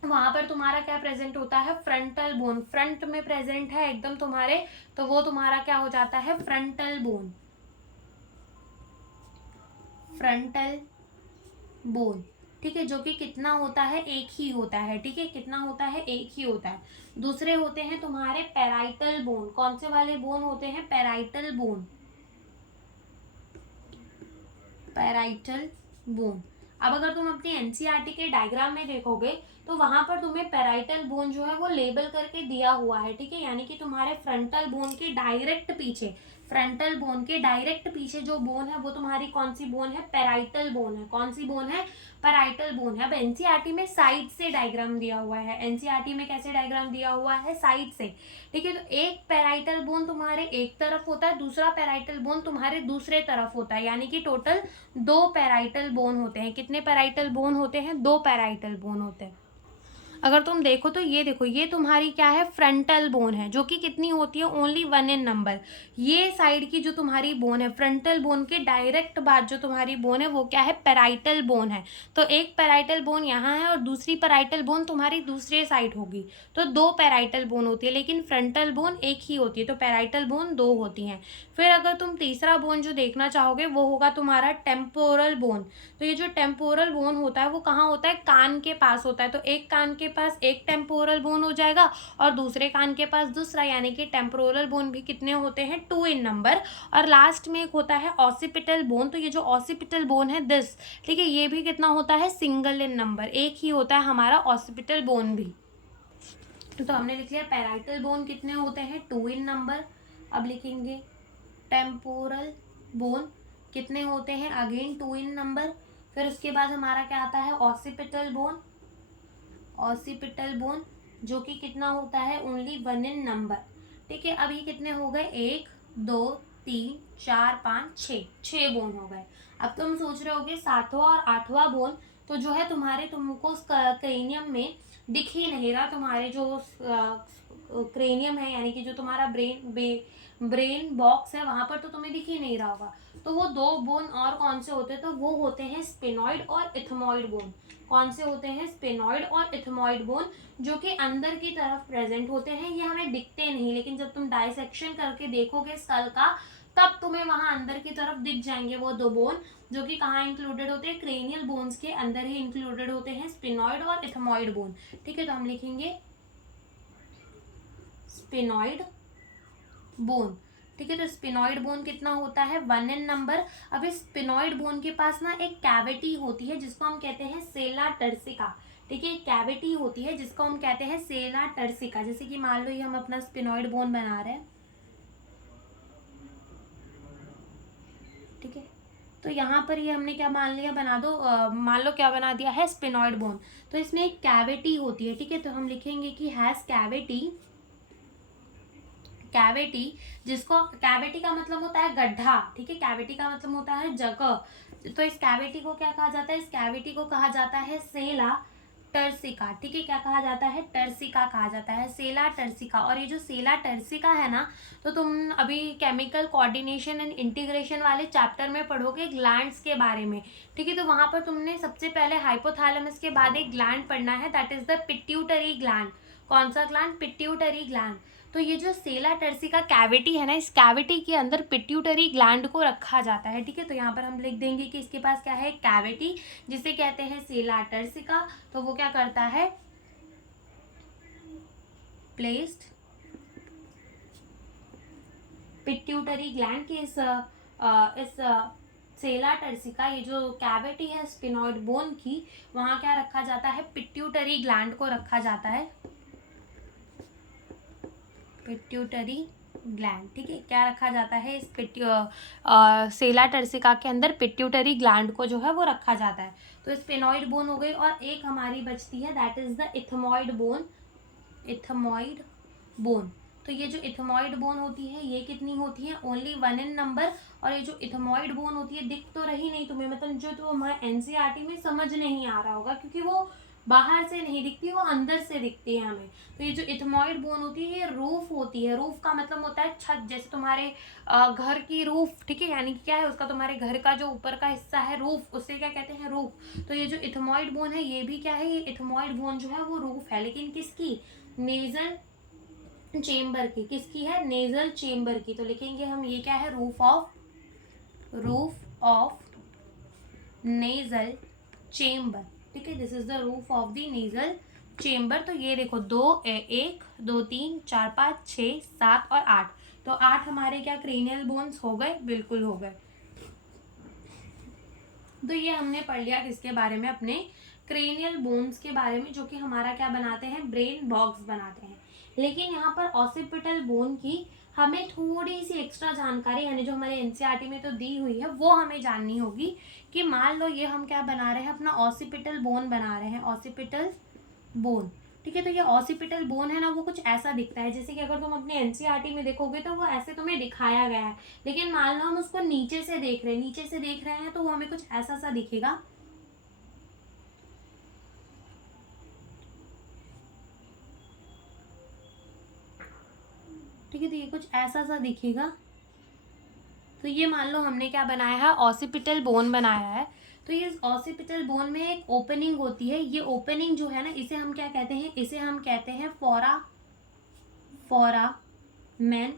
वहां पर तुम्हारा क्या प्रेजेंट होता है? Frontal bone. फ्रंट में प्रेजेंट है एकदम तुम्हारे, तो वो तुम्हारा क्या हो जाता है? Frontal bone. फ्रंटल बोन, ठीक है, जो कि कितना होता है? एक ही होता है। ठीक है, कितना होता है? एक ही होता है। दूसरे होते हैं तुम्हारे पैराइटल बोन। कौन से वाले बोन होते हैं? Parietal bone. Parietal bone. अब अगर तुम अपनी एनसीईआरटी के डायग्राम में देखोगे तो वहां पर तुम्हें पैराइटल बोन जो है वो लेबल करके दिया हुआ है। ठीक है, यानी कि तुम्हारे फ्रंटल बोन के डायरेक्ट पीछे, फ्रंटल बोन के डायरेक्ट पीछे जो बोन है वो तुम्हारी कौन सी बोन है? पैराइटल बोन है। कौन सी बोन है? पैराइटल बोन है। अब एनसीईआरटी में साइड से डायग्राम दिया हुआ है। एनसीईआरटी में कैसे डायग्राम दिया हुआ है? साइड से। ठीक है, तो एक पैराइटल बोन तुम्हारे एक तरफ होता है, दूसरा पैराइटल बोन तुम्हारे दूसरे तरफ होता है, यानी कि टोटल 2 पैराइटल बोन होते हैं। कितने पैराइटल बोन होते हैं? 2 पैराइटल बोन होते हैं। अगर तुम देखो तो ये देखो, ये तुम्हारी क्या है? फ्रंटल बोन है, जो कि कितनी होती है? ओनली 1 इन नंबर। ये साइड की जो तुम्हारी बोन है, फ्रंटल बोन के डायरेक्ट बाद जो तुम्हारी बोन है वो क्या है? पैराइटल बोन है। तो एक पैराइटल बोन यहाँ है और दूसरी पैराइटल बोन तुम्हारी दूसरे साइड होगी, तो 2 पैराइटल बोन होती है, लेकिन फ्रंटल बोन एक ही होती है, तो पैराइटल बोन 2 होती हैं। फिर अगर तुम तीसरा बोन जो देखना चाहोगे वो होगा तुम्हारा टेम्पोरल बोन। तो ये जो टेम्पोरल बोन होता है वो कहाँ होता है? कान के पास होता है। तो एक कान के पास एक टेम्पोरल बोन हो जाएगा और दूसरे कान के पास दूसरा, यानी कि टेम्पोरल बोन भी कितने होते हैं? 2 इन नंबर। और लास्ट में एक होता है ऑसिपिटल बोन। तो ये जो ऑसिपिटल बोन है दिस, ठीक है, ये भी कितना होता है? सिंगल इन नंबर, एक ही होता है हमारा ऑसिपिटल बोन भी। तो हमने लिख लिया पैराइटल बोन कितने होते हैं? 2 इन नंबर। अब लिखेंगे टेम्पोरल बोन कितने होते हैं? Again 2 in number. फिर उसके बाद हमारा क्या आता है? Occipital bone. ऑसिपिटल बोन जो कि कितना होता है? ओनली 1 इन नंबर। ठीक है, अब ये कितने हो गए? 1 2 3 4 5 6, 6 बोन हो गए। अब तुम सोच रहे होगे 7वां और 8वां बोन तो जो है तुम्हारे, तुमको क्रेनियम में दिख ही नहीं रहा। तुम्हारे जो क्रेनियम है, यानी कि जो तुम्हारा ब्रेन बॉक्स है, वहां पर तो तुम्हें दिख ही नहीं रहा होगा। तो वो 2 बोन और कौन से होते हैं? तो वो होते हैं स्पेनॉइड और इथमॉइड बोन। कौन से होते हैं? स्पेनॉइड और इथमॉइड बोन, जो कि अंदर की तरफ प्रेजेंट होते हैं। ये हमें दिखते नहीं, लेकिन जब तुम डाइसेक्शन करके देखोगे स्कल का तब तुम्हें वहां अंदर की तरफ दिख जाएंगे वो 2 बोन, जो कि कहाँ इंक्लूडेड होते हैं? क्रेनियल बोन्स के अंदर ही इंक्लूडेड होते हैं, स्पेनॉइड और इथमॉइड बोन। ठीक है, तो हम लिखेंगे स्पेनॉइड बोन। ठीक है, तो स्पिनॉइड बोन कितना होता है? 1 इन नंबर। अब इस स्पिनॉइड बोन के पास ना एक कैविटी होती है जिसको हम कहते हैं सेला टर्सिका। ठीक है, कैविटी होती है जिसको हम कहते हैं सेला टर्सिका। जैसे कि मान लो ये हम अपना स्पिनॉइड बोन बना रहे हैं, ठीक है, तो यहाँ पर ये हमने क्या मान लिया? बना दो, मान लो क्या बना दिया है? Sphenoid bone. तो इसमें एक कैविटी होती है। ठीक है, तो हम लिखेंगे कि हैज कैविटी। कैविटी, जिसको कैविटी का मतलब होता है गड्ढा। ठीक है, कैविटी का मतलब होता है जगह। तो इस कैविटी को क्या कहा जाता है? इस कैविटी को कहा जाता है सेला टर्सिका। ठीक है, क्या कहा जाता है? टर्सिका कहा जाता है, सेला टर्सिका। और ये जो सेला टर्सिका है ना, तो तुम अभी केमिकल कोऑर्डिनेशन एंड इंटीग्रेशन वाले चैप्टर में पढ़ोगे ग्लैंड्स के बारे में। ठीक है, तो वहां पर तुमने सबसे पहले हाइपोथैलेमस के बाद एक ग्लैंड पढ़ना है, that is the pituitary gland. कौन सा ग्लैंड? Pituitary gland. तो ये जो सेला टर्सी का कैविटी है ना, इस कैविटी के अंदर पिट्यूटरी ग्लैंड को रखा जाता है, ठीक है। तो यहाँ पर हम लिख देंगे कि इसके पास क्या है, कैविटी, जिसे कहते हैं सेला टर्सिका। तो वो क्या करता है, प्लेस्ड पिट्यूटरी ग्लैंड के इस सेला टर्सिका, ये जो कैविटी है स्फिनॉइड बोन की, वहां क्या रखा जाता है, पिट्यूटरी ग्लैंड को रखा जाता है, पिट्यूटरी ग्लैंड, ठीक है। क्या रखा जाता है इस सेला टर्सिका के अंदर, पिट्यूटरी ग्लैंड को जो है वो रखा जाता है। तो स्फिनॉइड बोन हो गई, और एक हमारी बचती है, that is the ethmoid bone, ethmoid bone. तो ये जो इथमॉइड बोन होती है ये कितनी होती है, ओनली 1 इन नंबर। और ये जो इथमॉइड बोन होती है, दिख तो रही नहीं तुम्हें, मतलब जो तो हमारे एनसीईआरटी में समझ नहीं आ रहा होगा, क्योंकि वो बाहर से नहीं दिखती, वो अंदर से दिखती है हमें। तो ये जो इथमॉइड बोन होती है ये रूफ होती है, रूफ का मतलब होता है छत, जैसे तुम्हारे घर की रूफ, ठीक है, यानी कि क्या है उसका, तुम्हारे घर का जो ऊपर का हिस्सा है रूफ, उसे क्या कहते हैं, रूफ। तो ये जो इथमॉइड बोन है ये भी क्या है, ये इथमॉइड बोन जो है वो रूफ है, लेकिन किसकी, नेजल चेम्बर की, किसकी है, नेजल चेम्बर की। तो लिखेंगे हम ये क्या है, रूफ ऑफ नेजल चेम्बर, ठीक है, this is the roof of the nasal chamber. तो ये देखो 1 2 3 4 5 6 7 और 8, तो 8 हमारे क्या क्रेनियल बोन्स हो गए, बिल्कुल हो गए। तो ये हमने पढ़ लिया किसके बारे में, अपने क्रेनियल बोन्स के बारे में, जो कि हमारा क्या बनाते हैं, ब्रेन बॉक्स बनाते हैं। लेकिन यहाँ पर ऑसिपिटल बोन की हमें थोड़ी सी एक्स्ट्रा जानकारी, यानी जो हमारे एनसीईआरटी में तो दी हुई है वो हमें जाननी होगी, कि मान लो ये हम क्या बना रहे हैं, अपना ऑसिपिटल बोन बना रहे हैं, ऑसिपिटल बोन, ठीक है। तो ये ऑसिपिटल बोन है ना, वो कुछ ऐसा दिखता है, जैसे कि अगर तुम अपने एनसीईआरटी में देखोगे तो वो ऐसे तुम्हें दिखाया गया है। लेकिन मान लो हम उसको नीचे से देख रहे हैं, तो वो हमें कुछ ऐसा सा दिखेगा, ठीक है। तो ये कुछ ऐसा सा दिखेगा। तो ये मान लो हमने क्या बनाया है, ऑसिपिटल बोन बनाया है। तो ये ऑसिपिटल बोन में एक ओपनिंग होती है, ये ओपनिंग जो है ना, इसे हम क्या कहते हैं, इसे हम कहते हैं फोरामेन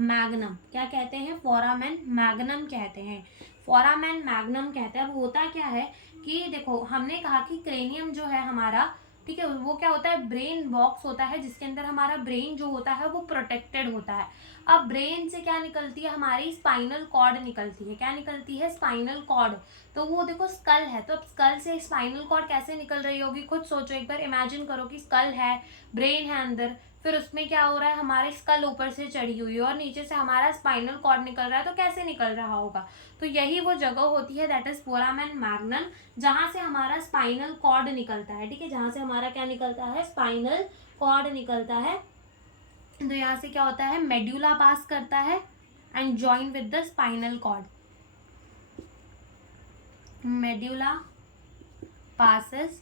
मैग्नम। क्या कहते हैं, फोरामेन मैग्नम कहते हैं, फोरामेन मैग्नम कहते हैं। अब होता क्या है कि देखो, हमने कहा कि क्रेनियम जो है हमारा, ठीक है, वो क्या होता है, ब्रेन बॉक्स होता है, जिसके अंदर हमारा ब्रेन जो होता है वो प्रोटेक्टेड होता है। अब ब्रेन से क्या निकलती है, हमारी स्पाइनल कॉर्ड निकलती है, क्या निकलती है, स्पाइनल कॉर्ड। तो वो देखो स्कल है, तो अब स्कल से स्पाइनल कॉर्ड कैसे निकल रही होगी, खुद सोचो एक बार, इमेजिन करो कि स्कल है, ब्रेन है अंदर, फिर उसमें क्या हो रहा है, हमारे स्कल ऊपर से चढ़ी हुई है और नीचे से हमारा स्पाइनल कॉर्ड निकल रहा है, तो कैसे निकल रहा होगा। तो यही वो जगह होती है, दैट इज फोरामेन मैग्नम, जहां से हमारा स्पाइनल कॉर्ड निकलता है, ठीक है, जहां से हमारा क्या निकलता है, स्पाइनल कॉर्ड निकलता है। तो यहाँ से क्या होता है, मेड्यूला पास करता है and join with the spinal cord, medulla passes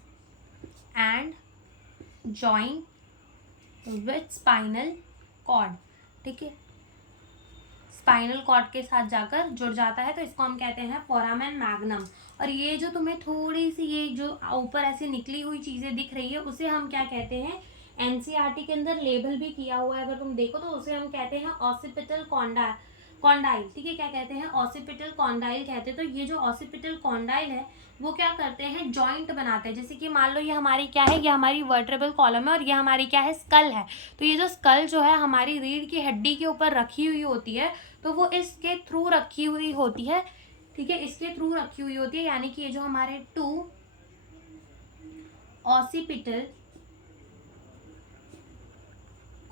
and join with spinal cord, ठीक है, स्पाइनल कॉर्ड के साथ जाकर जुड़ जाता है। तो इसको हम कहते हैं फोरामेन मैग्नम। और ये जो तुम्हें थोड़ी सी ये जो ऊपर ऐसी निकली हुई चीजें दिख रही है, उसे हम क्या कहते हैं, एनसीईआरटी के अंदर लेबल भी किया हुआ है, अगर तुम देखो तो उसे हम कहते हैं ऑसिपिटल कॉन्डाइल, ठीक है, क्या कहते हैं, ऑसिपिटल कॉन्डाइल कहते हैं। तो ये जो ऑसिपिटल कॉन्डाइल है वो क्या करते हैं, जॉइंट बनाते हैं। जैसे कि मान लो ये हमारी क्या है, ये हमारी वर्टेब्रल कॉलम है और ये हमारी क्या है, स्कल है। तो ये जो स्कल जो है हमारी रीढ़ की हड्डी के ऊपर रखी हुई होती है, तो वो इसके थ्रू रखी हुई होती है, ठीक है, इसके थ्रू रखी हुई होती है। यानी कि ये जो हमारे 2 ऑसिपिटल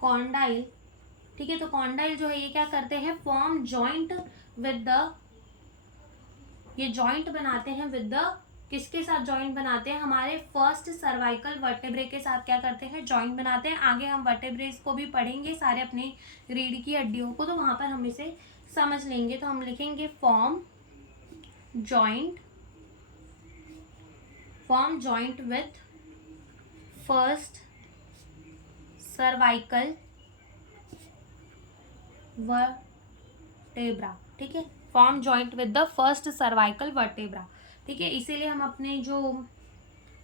कॉन्डाइल, ठीक है, तो कॉन्डाइल जो है ये क्या करते हैं, फॉर्म जॉइंट विद द, ये जॉइंट बनाते हैं विद द, किसके साथ जॉइंट बनाते हैं, हमारे फर्स्ट सर्वाइकल वर्टेब्रे के साथ क्या करते हैं, जॉइंट बनाते हैं। आगे हम वर्टेब्रेस को भी पढ़ेंगे सारे अपने रीढ़ की हड्डियों को, तो वहां पर हम इसे समझ लेंगे। तो हम लिखेंगे form joint with first cervical vertebra, ठीक है, form joint with the first cervical vertebra, ठीक है। इसीलिए हम अपने जो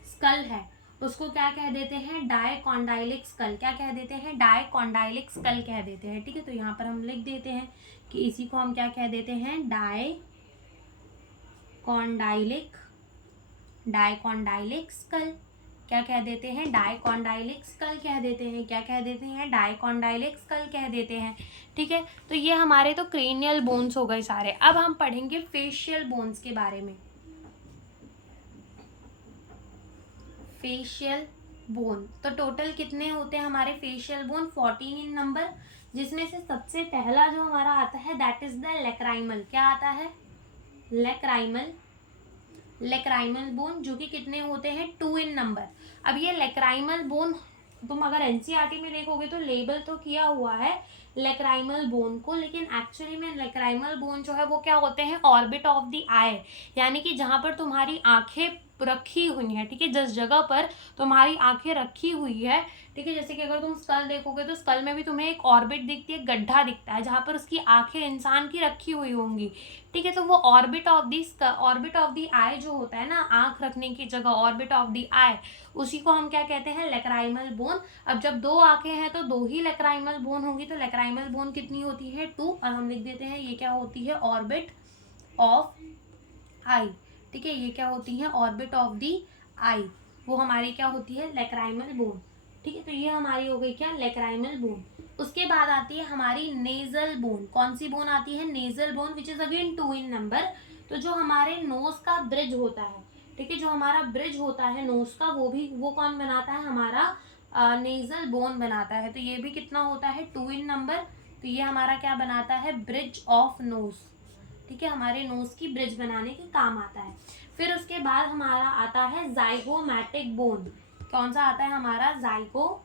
स्कल है उसको क्या कह देते हैं, डायकॉन्डाइलिक स्कल। क्या कह देते हैं, डायकॉन्डाइलिक स्कल कह देते हैं। ठीक है, तो यहाँ पर हम लिख देते हैं कि इसी को हम क्या कह देते हैं, डायकॉन्डाइलिक स्कल। क्या कह देते हैं, डायकॉन्डाइलिक स्कल कह देते हैं। क्या कह देते हैं, डायकॉन्डाइलिक स्कल कह देते हैं। ठीक है, तो ये हमारे तो क्रेनियल बोन्स हो गए सारे। अब हम पढ़ेंगे फेशियल बोन्स के बारे में। फेशियल बोन, तो टोटल कितने होते हैं हमारे फेशियल बोन, 14 इन नंबर, जिसमें से सबसे पहला जो हमारा आता है दैट इज द लेक्राइमल। क्या आता है, लेक्राइमल बोन, जो कि कितने होते हैं, 2 इन नंबर। अब ये लेक्राइमल बोन तुम अगर एनसीईआरटी में देखोगे तो लेबल तो किया हुआ है लेक्राइमल बोन को, लेकिन एक्चुअली में लेक्राइमल बोन जो है वो क्या होते हैं, ऑर्बिट ऑफ द आई, यानी कि जहाँ पर तुम्हारी आंखें रखी हुई हैं। ठीक है, जिस जगह पर तुम्हारी आंखें रखी हुई है, ठीक है, जैसे कि अगर तुम स्कल देखोगे तो स्कल में भी तुम्हें एक ऑर्बिट दिखती है, गड्ढा दिखता है, जहाँ पर उसकी आंखें इंसान की रखी हुई होंगी। ठीक है, तो वो ऑर्बिट ऑफ द आई जो होता है ना, आंख रखने की जगह, ऑर्बिट ऑफ द आई, उसी को हम क्या कहते हैं, लेक्राइमल बोन। अब जब 2 आंखें हैं तो 2 ही लेक्राइमल बोन होंगी, तो लेक्राइमल बोन कितनी होती है, 2, और हम लिख देते हैं ये क्या होती है, ऑर्बिट ऑफ आई। ठीक है, ये क्या होती है, ऑर्बिट ऑफ दी आई, वो हमारी क्या होती है, लेक्राइमल बोन। ठीक है, तो ये हमारी हो गई क्या, लेक्राइमल बोन। उसके बाद आती है हमारी नेजल बोन। कौन सी बोन आती है, nasal bone, which is again 2 in number. तो जो हमारे नोज का ब्रिज होता है, ठीक है, जो हमारा ब्रिज होता है नोज का, वो कौन बनाता है, हमारा नेजल बोन बनाता है। तो ये भी कितना होता है, 2 इन नंबर। तो ये हमारा क्या बनाता है, ब्रिज ऑफ नोज। ठीक है, हमारे नोज की ब्रिज बनाने के काम आता है। फिर उसके बाद हमारा आता है जाइगोमैटिक बोन। कौन सा आता है हमारा, जाइगोमैटिक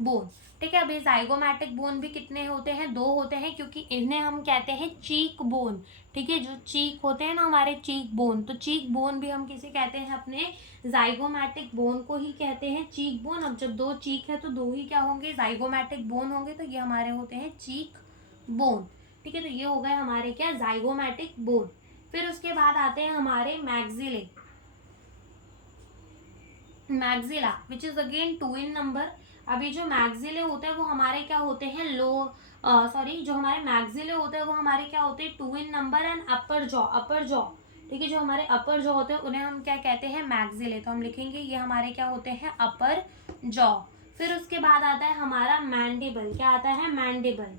बोन। ठीक है, अभी जाइगोमैटिक बोन भी कितने होते हैं, 2 होते हैं, क्योंकि इन्हें हम कहते हैं चीक बोन। ठीक है, जो चीक होते हैं ना हमारे, चीक बोन, तो चीक बोन भी हम किसे कहते हैं, अपने जाइगोमैटिक बोन को ही कहते हैं चीक बोन। अब जब 2 चीक है तो 2 ही क्या होंगे, जाइगोमैटिक बोन होंगे, तो ये हमारे होते हैं चीक बोन। ठीक है, तो ये हो गए हमारे क्या, जाइगोमैटिक बोन। फिर उसके बाद आते हैं हमारे maxilla which is again 2 in number. अभी जो मैग्जिले होते हैं वो हमारे क्या होते हैं, जो हमारे मैग्जिले होते हैं वो हमारे क्या होते हैं, 2 in number. And upper jaw, ठीक है, जो हमारे अपर जॉ होते हैं उन्हें हम क्या कहते हैं, मैग्जिले। तो हम लिखेंगे ये हमारे क्या होते हैं, अपर जॉ। फिर उसके बाद आता है हमारा मैंडिबल। क्या आता है, mandible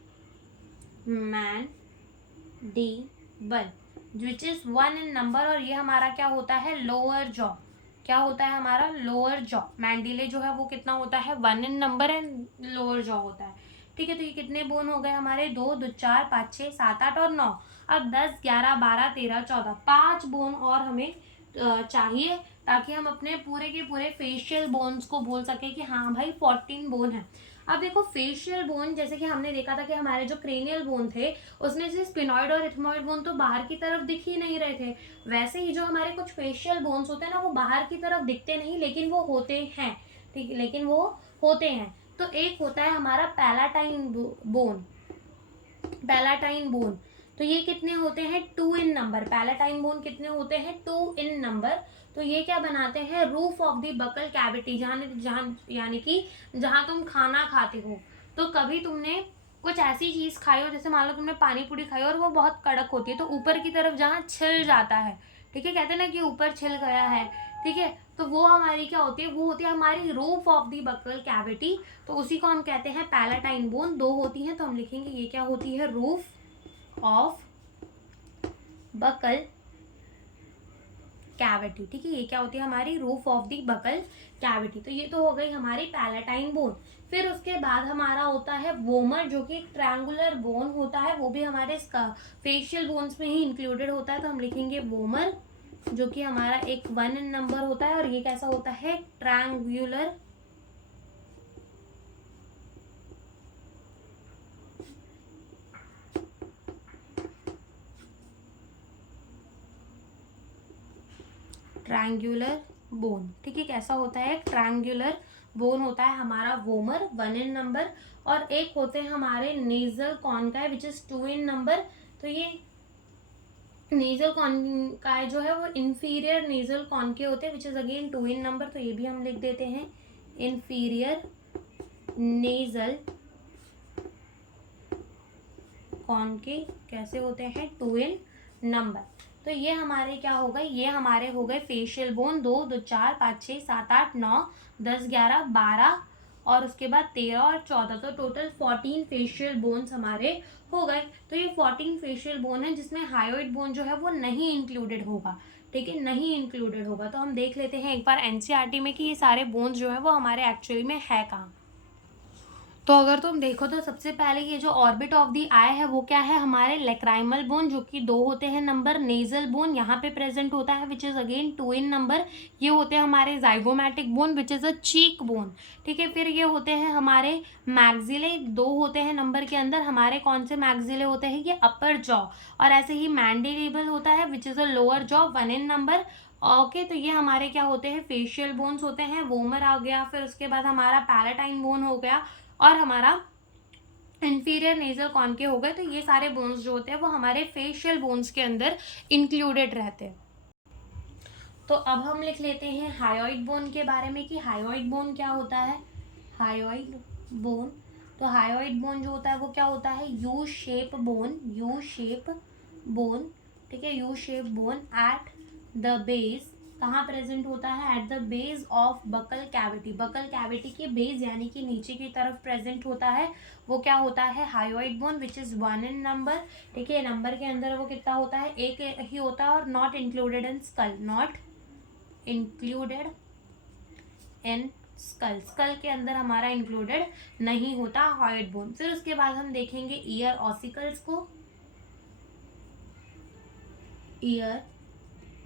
which is 1 in number, और ये हमारा क्या होता है, लोअर जॉ। क्या होता है हमारा, लोअर जॉ। मैंडिले जो है वो कितना होता है, 1 इन नंबर एंड लोअर जॉ होता है। ठीक है, तो ये कितने बोन हो गए हमारे, 2 2 4 5 6 7 8 और 9। अब 10 11 12 13 14 5 बोन और हमें चाहिए, ताकि हम अपने पूरे के पूरे फेशियल बोन्स को बोल सके कि हाँ भाई 14 बोन है। अब देखो फेशियल बोन, जैसे कि हमने देखा था कि हमारे जो क्रेनियल बोन थे उसमें से स्पिनॉइड और इथमॉइड बोन तो बाहर की तरफ दिख ही नहीं रहे थे। वैसे ही जो हमारे कुछ फेशियल बोन्स होते हैं ना, वो बाहर की तरफ दिखते नहीं, लेकिन वो होते हैं। ठीक है, लेकिन वो होते हैं। तो एक होता है हमारा पैलाटाइन बोन। तो ये कितने होते हैं, 2 इन नंबर। पैलाटाइन बोन कितने होते हैं, 2 इन नंबर। तो ये क्या बनाते हैं, roof of the buccal cavity, यानी कि जहाँ तुम खाना खाते हो, तो कभी तुमने कुछ ऐसी चीज खाई हो, जैसे मान लो तुमने पानी पूरी खाई और वो बहुत कड़क होती है, तो ऊपर की तरफ जहाँ छिल जाता है, ठीक है, कहते हैं ना कि ऊपर छिल गया है। ठीक है, तो वो हमारी क्या होती है, वो होती है हमारी roof of the buccal cavity. तो उसी को हम कहते हैं पैलाटाइन बोन। 2 होती हैं, तो हम लिखेंगे ये क्या होती है, रूफ ऑफ बकल कैविटी। ठीक है, ये क्या होती है हमारी, roof of the buccal cavity. तो ये तो हो गई हमारी पैलाटाइन बोन। फिर उसके बाद हमारा होता है वोमर, जो कि एक ट्रायंगुलर बोन होता है, वो भी हमारे फेशियल बोन्स में ही इंक्लूडेड होता है। तो हम लिखेंगे वोमर, जो कि हमारा एक 1 इन नंबर होता है, और ये कैसा होता है, ट्रायंगुलर बोन। ठीक है, कैसा होता है, ट्रायंगुलर बोन होता है हमारा वोमर, 1 इन नंबर। और एक होते हैं हमारे nasal concave which is 2 in number. तो ये नेजल कॉन्काई जो है वो इंफीरियर नेजल कॉन्के होते हैं, which is again 2 in number, तो ये भी हम लिख देते हैं इंफीरियर नेजल कॉन्के कैसे होते हैं, 2 इन नंबर। तो ये हमारे क्या हो गए, ये हमारे हो गए फेशियल बोन 2, 2, 4, 5, 6, 7, 8, 9, 10, 11, 12 और उसके बाद 13 और 14, तो टोटल 14 फेशियल बोन्स हमारे हो गए। तो ये 14 फेशियल बोन है जिसमें हायोइड बोन जो है वो नहीं इंक्लूडेड होगा, ठीक है, नहीं इंक्लूडेड होगा। तो हम देख लेते हैं एक बार एनसीईआरटी में कि ये सारे बोन्स जो है वो हमारे एक्चुअली में है कहाँ। तो अगर तुम देखो तो सबसे पहले ये जो ऑर्बिट ऑफ दी आई है वो क्या है, हमारे लेक्राइमल बोन जो कि 2 होते हैं नंबर, नेजल बोन यहाँ पे प्रेजेंट होता है which is again 2 in number, ये होते हैं हमारे zygomatic bone which is a cheek bone, ठीक है। फिर ये होते हैं हमारे मैग्जिले, 2 होते हैं नंबर के अंदर, हमारे कौन से मैग्जिले होते हैं, ये अपर जॉ, और ऐसे ही मैंडिलेबल होता है which is a lower jaw, 1 in number. Okay तो ये हमारे क्या होते हैं, फेशियल बोन्स होते हैं, वोमर आ गया, फिर उसके बाद हमारा पैलेटाइन बोन हो गया और हमारा इंफीरियर नेजल कॉन्के हो गए। तो ये सारे बोन्स जो होते हैं वो हमारे फेशियल बोन्स के अंदर इंक्लूडेड रहते हैं। तो अब हम लिख लेते हैं हायोइड बोन के बारे में कि हायोइड बोन क्या होता है। हायोइड बोन, तो हायोइड बोन जो होता है वो क्या होता है, U shape bone, U shape bone, ठीक है, U shape bone at the base, कहाँ प्रेजेंट होता है, at the base of buccal cavity, buccal cavity के बेस यानी कि नीचे की तरफ प्रेजेंट होता है, वो क्या होता है, hyoid bone which is 1 in number, ठीक है। नंबर के अंदर वो कितना होता है, एक ही होता है और not included in skull, not included in skull, skull के अंदर हमारा इंक्लूडेड नहीं होता हायोइड बोन। फिर उसके बाद हम देखेंगे ईयर ऑसिकल्स को, ईयर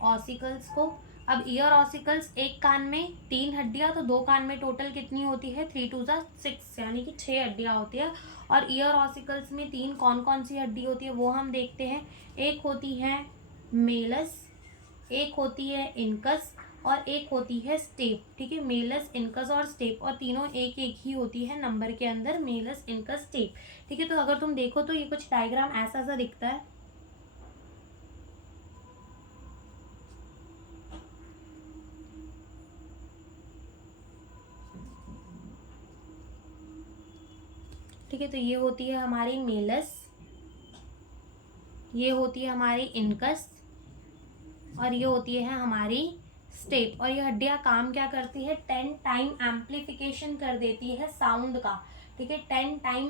ऑसिकल्स को। अब ईयर ऑसिकल्स, एक कान में 3 हड्डियां, तो 2 कान में टोटल कितनी होती है, 3 2 6 यानी कि 6 हड्डियां होती है। और ईयर ऑसिकल्स में 3 कौन कौन सी हड्डी होती है वो हम देखते हैं। एक होती है मेलस, एक होती है इनकस और एक होती है स्टेप, ठीक है। मेलस, इनकस और स्टेप, और तीनों एक एक ही होती है नंबर के अंदर, मेलस, इनकस, स्टेप, ठीक है। तो अगर तुम देखो तो ये कुछ डायग्राम ऐसा सा दिखता है, ठीक है। तो ये होती है हमारी मेलस, ये होती है हमारी इनकस और ये होती है हमारी स्टेप। और ये हड्डियां काम क्या करती है, 10 टाइम एम्प्लीफिकेशन कर देती है साउंड का, ठीक है, 10 टाइम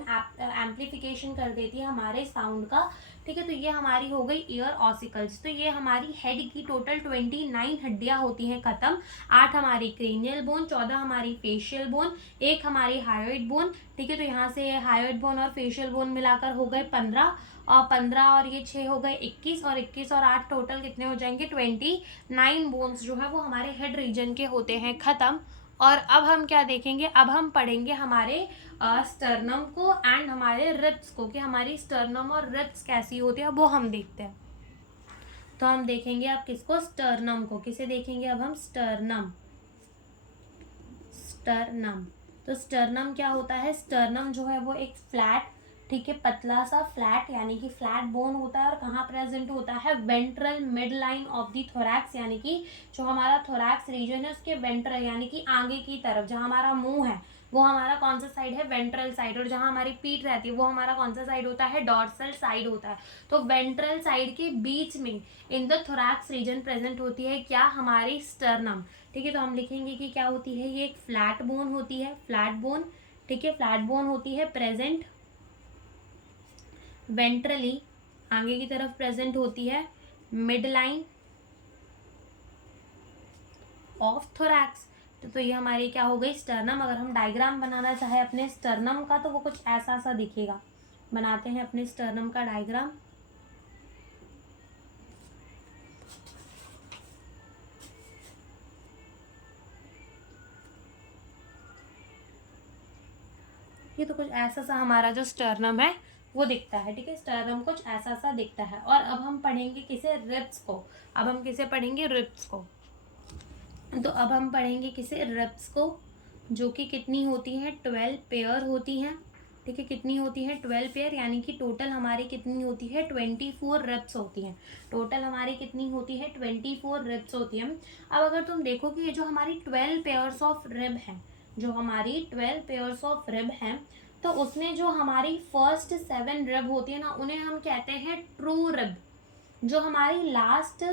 एम्प्लीफिकेशन कर देती है हमारे साउंड का, ठीक है। तो ये हमारी हो गई ईयर ऑसिकल्स। तो ये हमारी हेड की टोटल 29 हड्डियां होती हैं खत्म, 8 हमारी क्रेनियल बोन, 14 हमारी फेशियल बोन, एक हमारी हायोइड बोन, ठीक है। तो यहाँ से हायोइड बोन और फेशियल बोन मिलाकर हो गए 15, और 15 और ये 6 हो गए 21, और 21 और 8 टोटल कितने हो जाएंगे, 29 बोन्स जो है वो हमारे हेड रीजन के होते हैं खत्म। और अब हम क्या देखेंगे, अब हम पढ़ेंगे हमारे स्टर्नम को एंड हमारे रिब्स को, कि हमारी स्टर्नम और रिब्स कैसी होती है वो हम देखते हैं। तो हम देखेंगे अब किसको, स्टर्नम को। किसे देखेंगे अब हम, स्टर्नम, स्टर्नम। तो स्टर्नम क्या होता है, स्टर्नम जो है वो एक फ्लैट, ठीक है, पतला सा फ्लैट यानी कि फ्लैट बोन होता है, और कहाँ प्रेजेंट होता है, ventral mid line of the thorax, यानी कि जो हमारा थोरैक्स रीजन है उसके वेंट्रल यानी कि आगे की तरफ, जहाँ हमारा मुंह है वो हमारा कौन सा साइड है, वेंट्रल साइड, और जहाँ हमारी पीठ रहती है वो हमारा कौन सा साइड होता है, डॉर्सल साइड होता है। तो वेंट्रल साइड के बीच में in the thorax region present होती है क्या, हमारी स्टर्नम, ठीक है। तो हम लिखेंगे कि क्या होती है, ये एक फ्लैट बोन होती है, फ्लैट बोन, ठीक है, फ्लैट बोन होती है, प्रेजेंट वेंट्रली, आगे की तरफ प्रेजेंट होती है, मिड लाइन ऑफ थोरैक्स। तो ये हमारी क्या हो गई, स्टर्नम। अगर हम डायग्राम बनाना चाहे अपने स्टर्नम का तो वो कुछ ऐसा सा दिखेगा। बनाते हैं अपने स्टर्नम का डायग्राम। ये तो कुछ ऐसा सा हमारा जो स्टर्नम है वो दिखता है, ठीक है, स्टर्नम कुछ ऐसा सा दिखता है। और अब हम पढ़ेंगे किसे, रिब्स को। अब हम किसे पढ़ेंगे, रिब्स को। तो अब हम पढ़ेंगे किसे, रिब्स को, जो कि कितनी होती हैं, 12 पेयर होती हैं, ठीक है, कितनी होती है 12 पेयर, यानी कि टोटल हमारी कितनी होती है 24 रिब्स होती हैं। टोटल हमारी कितनी होती है 24 रिब्स होती हैं। अब अगर तुम देखो कि ये जो हमारी 12 पेयर्स ऑफ रिब हैं, जो हमारी 12 पेयर्स ऑफ रिब हैं, तो उसमें जो हमारी फर्स्ट 7 रिब होती है ना, उन्हें हम कहते हैं ट्रू रिब। जो हमारी लास्ट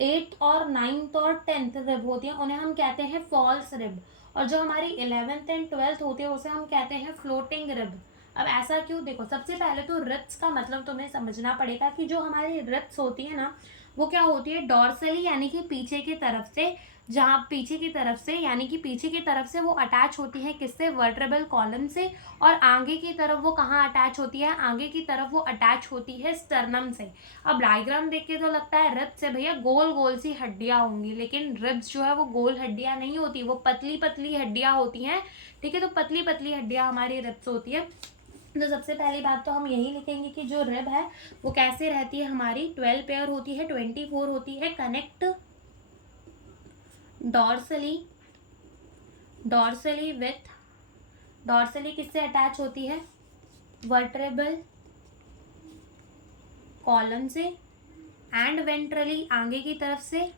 8th और 9th और 10th रिब होती है उन्हें हम कहते हैं फॉल्स रिब। और जो हमारी 11th एंड 12th होती है उसे हम कहते हैं फ्लोटिंग रिब। अब ऐसा क्यों, देखो सबसे पहले तो रिब्स का मतलब तुम्हें समझना पड़ेगा कि जो हमारी रिब्स होती है ना, वो क्या होती है डॉर्सली, यानी कि पीछे की तरफ से, जहाँ पीछे की तरफ से, यानी कि पीछे की तरफ से वो अटैच होती है किससे, वर्टेब्रल कॉलम से। और आगे की तरफ वो कहाँ अटैच होती है, आगे की तरफ वो अटैच होती है स्टर्नम से। अब डायग्राम देख के तो लगता है रिब्स से भैया गोल गोल सी हड्डियां होंगी, लेकिन रिब्स जो है वो गोल हड्डियां नहीं होती, वो पतली पतली हड्डियां होती हैं। ठीक है, तो पतली पतली हड्डियां हमारी रिब्स होती है। तो सबसे पहली बात तो हम यही लिखेंगे कि जो रिब है वो कैसे रहती है, हमारी 12 पेयर होती है, 24 होती है, कनेक्ट डॉर्सली विथ, डॉर्सली किससे अटैच होती है, वर्टेब्रल कॉलम से, एंड वेंट्रली आगे की तरफ से,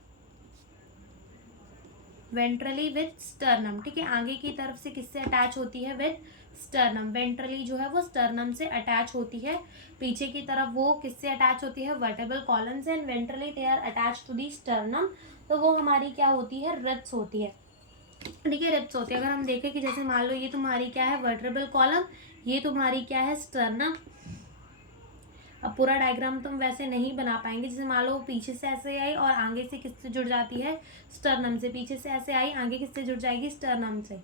वेंट्रली विथ स्टर्नम। ठीक है, आगे की तरफ से किससे अटैच होती है, विथ स्टर्नम। वेंट्रली जो है वो स्टर्नम से अटैच होती है, पीछे की तरफ वो किससे अटैच होती है, वर्टेब्रल कॉलम से, and ventrally they are attach to the sternum. तो वो हमारी क्या होती है, रिब्स होती है। ठीक है, रिब्स होती है। अगर हम देखें कि जैसे मान लो ये तुम्हारी क्या है, वर्टेब्रल कॉलम, ये तुम्हारी क्या है, स्टर्नम। अब पूरा डायग्राम तुम वैसे नहीं बना पाएंगे, जैसे मान लो पीछे से ऐसे आई और आगे से किससे जुड़ जाती है, स्टर्नम से। पीछे से ऐसे आई, आगे किससे जुड़ जाएगी, स्टर्नम से।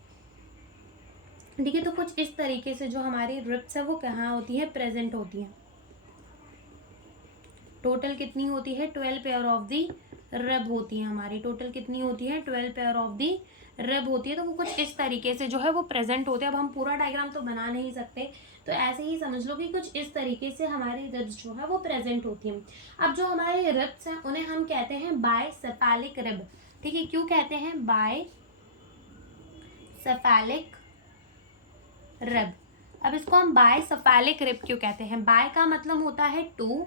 ठीक है, तो कुछ इस तरीके से जो हमारी रिब्स है वो कहाँ होती है, प्रेजेंट होती है। टोटल कितनी होती है, 12 पेयर ऑफ दी रिब होती है हमारी। टोटल कितनी होती है, 12 पेयर ऑफ दी रिब होती है। तो वो कुछ इस तरीके से जो है वो प्रेजेंट होते हैं। अब हम पूरा डायग्राम तो बना नहीं सकते, तो ऐसे ही समझ लो कि कुछ इस तरीके से हमारी रिब्स जो है वो प्रेजेंट होती हैं। अब जो हमारे रिब्स हैं उन्हें हम कहते हैं बायसेफेलिक रिब। ठीक है, क्यों कहते हैं बायसेफेलिक रिब। अब इसको हम बायसेफेलिक रिब क्यों कहते हैं, बाय का मतलब होता है टू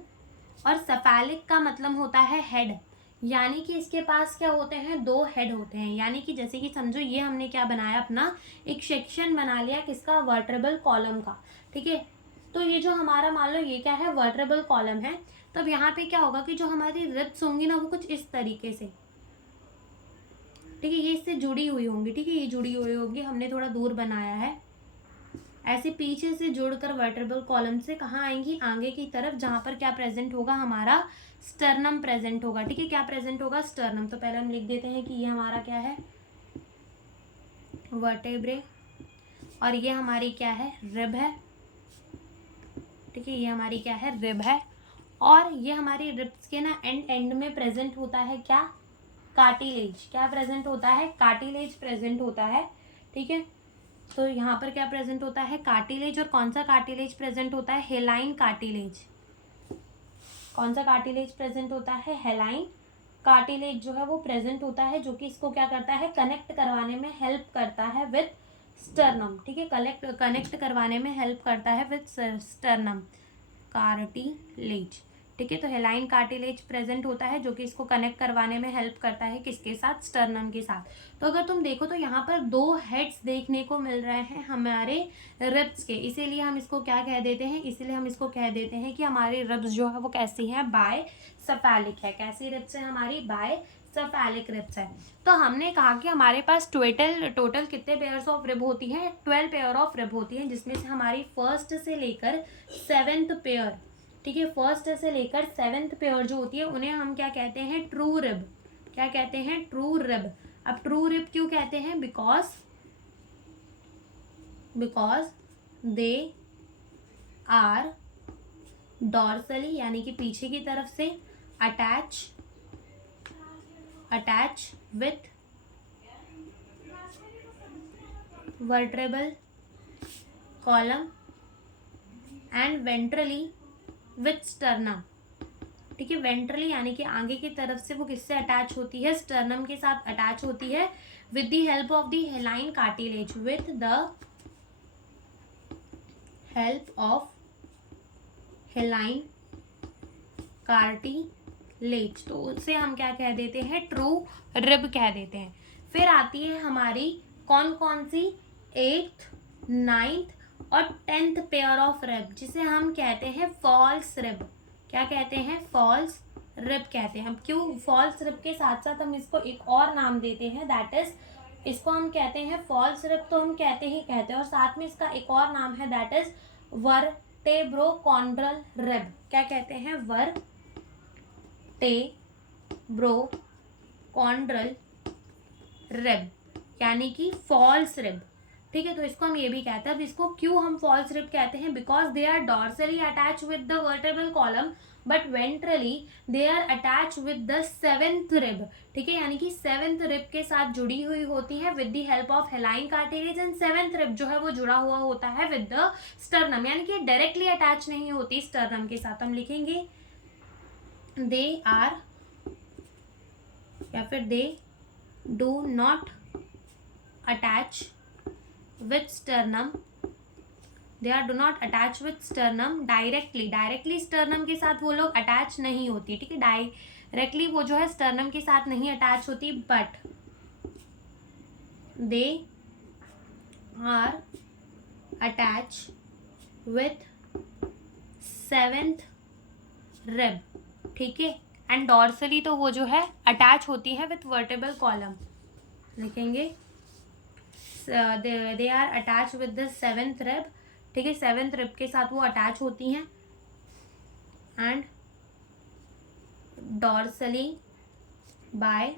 और सेफेलिक का मतलब होता है हेड, यानी कि इसके पास क्या होते हैं, दो हेड होते हैं। यानी कि जैसे कि समझो ये हमने क्या बनाया, अपना एक सेक्शन बना लिया किसका, वर्टेब्रल कॉलम का। ठीक है, तो ये जो हमारा मान लो ये क्या है, वर्टेब्रल कॉलम है। तो अब यहाँ पे क्या होगा कि जो हमारी रिब्स होंगी ना वो कुछ इस तरीके से, ठीक है, ये इससे जुड़ी हुई होंगी। ठीक है, ये जुड़ी हुई होंगी, हमने थोड़ा दूर बनाया है। ऐसे पीछे से जुड़कर वर्टेब्रल कॉलम से कहाँ आएंगी, आगे की तरफ, जहाँ पर क्या प्रेजेंट होगा, हमारा स्टर्नम प्रेजेंट होगा। ठीक है, क्या प्रेजेंट होगा, स्टर्नम। तो पहले हम लिख देते हैं कि ये हमारा क्या है, वर्टेब्रे, और ये हमारी क्या है, रिब है। ठीक है, ये हमारी क्या है, रिब है। और ये हमारी रिब्स के ना एंड में प्रेजेंट होता है क्या, कार्टिलेज। क्या प्रेजेंट होता है, कार्टिलेज प्रेजेंट होता है। ठीक है, तो यहाँ पर क्या प्रेजेंट होता है, कार्टिलेज। और कौन सा कार्टिलेज प्रेजेंट होता है, हेलाइन कार्टिलेज। कौन सा कार्टिलेज प्रेजेंट होता है, हेलाइन कार्टिलेज जो है वो प्रेजेंट होता है, जो कि इसको क्या करता है, कनेक्ट करवाने में हेल्प करता है विथ स्टर्नम। ठीक है, कनेक्ट करवाने में हेल्प करता है विथ स्टर्नम कार्टिलेज। ठीक है, तो हेलाइन कार्टिलेज प्रेजेंट होता है जो कि इसको कनेक्ट करवाने में हेल्प करता है किसके साथ, स्टर्नम के साथ। तो अगर तुम देखो तो यहाँ पर दो हेड्स देखने को मिल रहे हैं हमारे रिब्स के, इसीलिए हम इसको क्या कह देते हैं, इसीलिए हम इसको कह देते हैं कि हमारी रिब्स जो है वो कैसी है, बायसेफेलिक है। कैसी रिब्स है हमारी, बायसेफेलिक रिब्स है। तो हमने कहा कि हमारे पास टोटल कितने पेयर्स ऑफ रिब होती है, 12 पेयर ऑफ रिब होती है, जिसमें से हमारी फर्स्ट से लेकर 7th पेयर, ठीक है, फर्स्ट से लेकर 7th पेयर जो होती है उन्हें हम क्या कहते हैं, ट्रू रिब। क्या कहते हैं, ट्रू रिब। अब ट्रू रिब क्यों कहते हैं, बिकॉज दे आर डॉर्सली, यानी कि पीछे की तरफ से attach with vertebral column and ventrally with sternum. ठीक है, वेंट्रली यानी कि आगे की तरफ से वो किससे अटैच होती है, स्टर्नम के साथ अटैच होती है, with the help of the हेलाइन cartilage, with the help of हेलाइन cartilage, तो उसे हम क्या कह देते हैं, ट्रू रिब कह देते हैं। फिर आती है हमारी कौन कौन सी, 8th, 9th और 10th पेयर ऑफ रिब, जिसे हम कहते हैं फॉल्स रिब। क्या कहते हैं, फॉल्स रिब कहते हैं। अब क्यों फॉल्स रिब के साथ साथ हम इसको एक और नाम देते हैं, दैट इज इसको हम कहते हैं फॉल्स रिब, तो हम कहते हैं और साथ में इसका एक और नाम है, दैट इज वर्टेब्रोकॉन्ड्रल रिब। क्या कहते हैं, वर्टेब्रोकॉन्ड्रल रिब, यानी कि फॉल्स रिब। ठीक है, तो इसको हम ये भी कहते हैं। अब इसको क्यों हम फॉल्स रिब कहते हैं, because they are dorsally attach with the vertebral column but ventrally they are attach with the 7th rib. ठीक है, यानी कि 7th रिब के साथ जुड़ी हुई होती है with the help of हेलाइन cartilage, and 7th rib जो है वो जुड़ा हुआ होता है विद द स्टर्नम, यानी कि डायरेक्टली अटैच नहीं होती स्टर्नम के साथ। हम लिखेंगे दे आर, या फिर दे do not attach with sternum, they are do not attach with sternum directly, directly sternum के साथ वो लोग अटैच नहीं होती। ठीक है, डायरेक्टली वो जो है sternum के साथ नहीं अटैच होती, but they are attached with 7th rib। ठीक है, एंड डॉर्सली तो वो जो है अटैच होती है विथ वर्टेब्रल कॉलम। लिखेंगे they are attach with the 7th rib. ठीक है, 7th रिब के साथ वो अटैच होती हैं, and dorsally by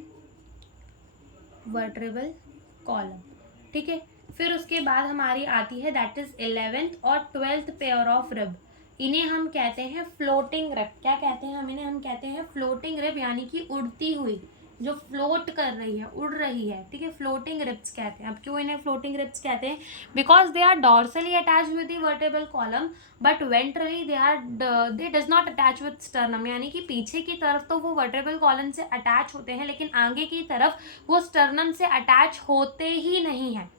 vertebral column. ठीक है, फिर उसके बाद हमारी आती है दैट इज 11th और 12th पेयर ऑफ रिब। इन्हें हम कहते हैं फ्लोटिंग रिब। क्या कहते हैं हम इन्हें, हम कहते हैं फ्लोटिंग रिब, यानी कि उड़ती हुई, जो फ्लोट कर रही है, उड़ रही है। ठीक है, फ्लोटिंग रिब्स कहते हैं। अब क्यों इन्हें फ्लोटिंग रिब्स कहते हैं, because they are dorsally attach with the vertebral column but ventrally they does not attach with sternum, यानी कि पीछे की तरफ तो वो वर्टेब्रल कॉलम से अटैच होते हैं, लेकिन आगे की तरफ वो स्टर्नम से अटैच होते ही नहीं है,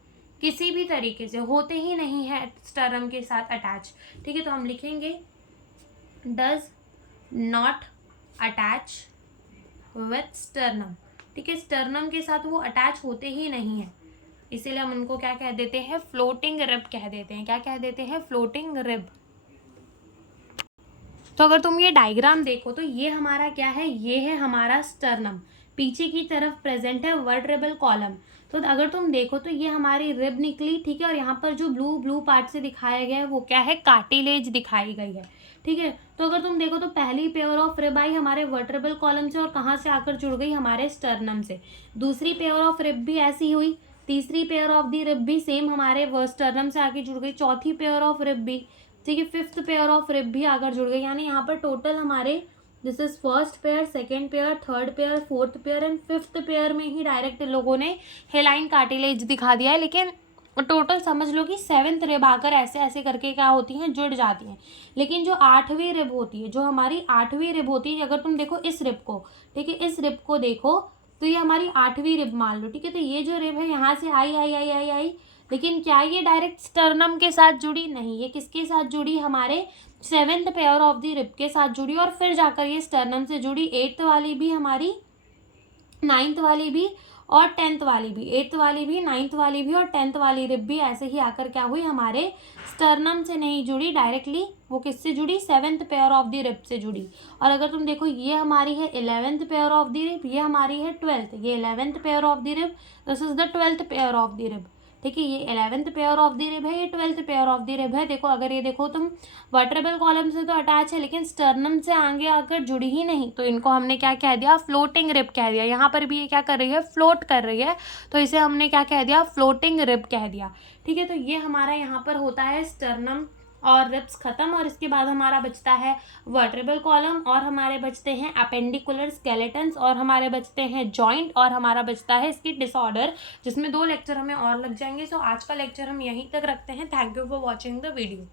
किसी भी तरीके से होते ही नहीं है स्टर्नम के साथ अटैच। ठीक है, तो हम लिखेंगे does not attach with sternum. ठीक है, स्टर्नम के साथ वो अटैच होते ही नहीं है, इसीलिए हम उनको क्या कह देते हैं, फ्लोटिंग रिब कह देते हैं। क्या कह देते हैं, फ्लोटिंग रिब। तो अगर तुम ये डायग्राम देखो तो ये हमारा क्या है, ये है हमारा स्टर्नम, पीछे की तरफ प्रेजेंट है वर्टेब्रल कॉलम। तो अगर तुम देखो तो ये हमारी रिब निकली। ठीक है, और यहाँ पर जो ब्लू पार्ट से दिखाया गया है वो क्या है, कार्टिलेज दिखाई गई है। ठीक है, तो अगर तुम देखो तो पहली पेयर ऑफ रिब आई हमारे वर्टेब्रल कॉलम से और कहाँ से आकर जुड़ गई, हमारे स्टर्नम से। दूसरी पेयर ऑफ रिब भी ऐसी हुई, तीसरी पेयर ऑफ दी रिब भी सेम हमारे स्टर्नम से आके जुड़ गई, चौथी पेयर ऑफ रिब भी। ठीक है, 5th पेयर ऑफ रिब भी आकर जुड़ गई, यानी यहाँ पर टोटल हमारे this is 1st pair, 2nd pair, 3rd pair, 4th pair and 5th pair में ही डायरेक्ट लोगों ने हेलाइन कार्टिलेज दिखा दिया है। लेकिन टोटल समझ लो कि 7th रिब आकर ऐसे ऐसे करके क्या होती हैं, जुड़ जाती हैं। लेकिन जो 8वीं रिब होती है, जो हमारी 8वीं रिब होती है, अगर तुम देखो इस रिब को, ठीक है, इस रिब को देखो तो ये हमारी 8वीं रिब मान लो। ठीक है, तो ये जो रिब है यहाँ से आई आई आई आई आई, लेकिन क्या ये डायरेक्ट स्टर्नम के साथ जुड़ी, नहीं, ये किसके साथ जुड़ी, हमारे 7th pair of the rib के साथ जुड़ी, और फिर जाकर ये स्टर्नम से जुड़ी। 8th वाली भी हमारी, 9th वाली भी और 10th वाली भी, 8th वाली भी, 9th वाली भी और 10th वाली रिब भी ऐसे ही आकर क्या हुई, हमारे स्टर्नम से नहीं जुड़ी डायरेक्टली, वो किससे जुड़ी, 7th pair of the rib से जुड़ी। और अगर तुम देखो ये हमारी है 11th pair of the rib, ये हमारी है 12th, ये 11th pair of the rib, this is the 12th pair of the rib. ठीक है, ये 11th pair of the rib है, ये 12th pair of the rib है। देखो अगर ये देखो तुम, वर्टेब्रल कॉलम से तो अटैच है लेकिन स्टर्नम से आगे आकर जुड़ी ही नहीं, तो इनको हमने क्या कह दिया, फ्लोटिंग रिब कह दिया। यहाँ पर भी ये क्या कर रही है, फ्लोट कर रही है, तो इसे हमने क्या कह दिया, फ्लोटिंग रिब कह दिया। ठीक है, तो ये हमारा यहाँ पर होता है स्टर्नम और रिब्स खत्म, और इसके बाद हमारा बचता है वर्टेब्रल कॉलम, और हमारे बचते हैं अपेंडिकुलर स्केलेटन्स, और हमारे बचते हैं जॉइंट, और हमारा बचता है इसकी डिसऑर्डर, जिसमें 2 लेक्चर हमें और लग जाएंगे। सो आज का लेक्चर हम यहीं तक रखते हैं। Thank you for watching the video.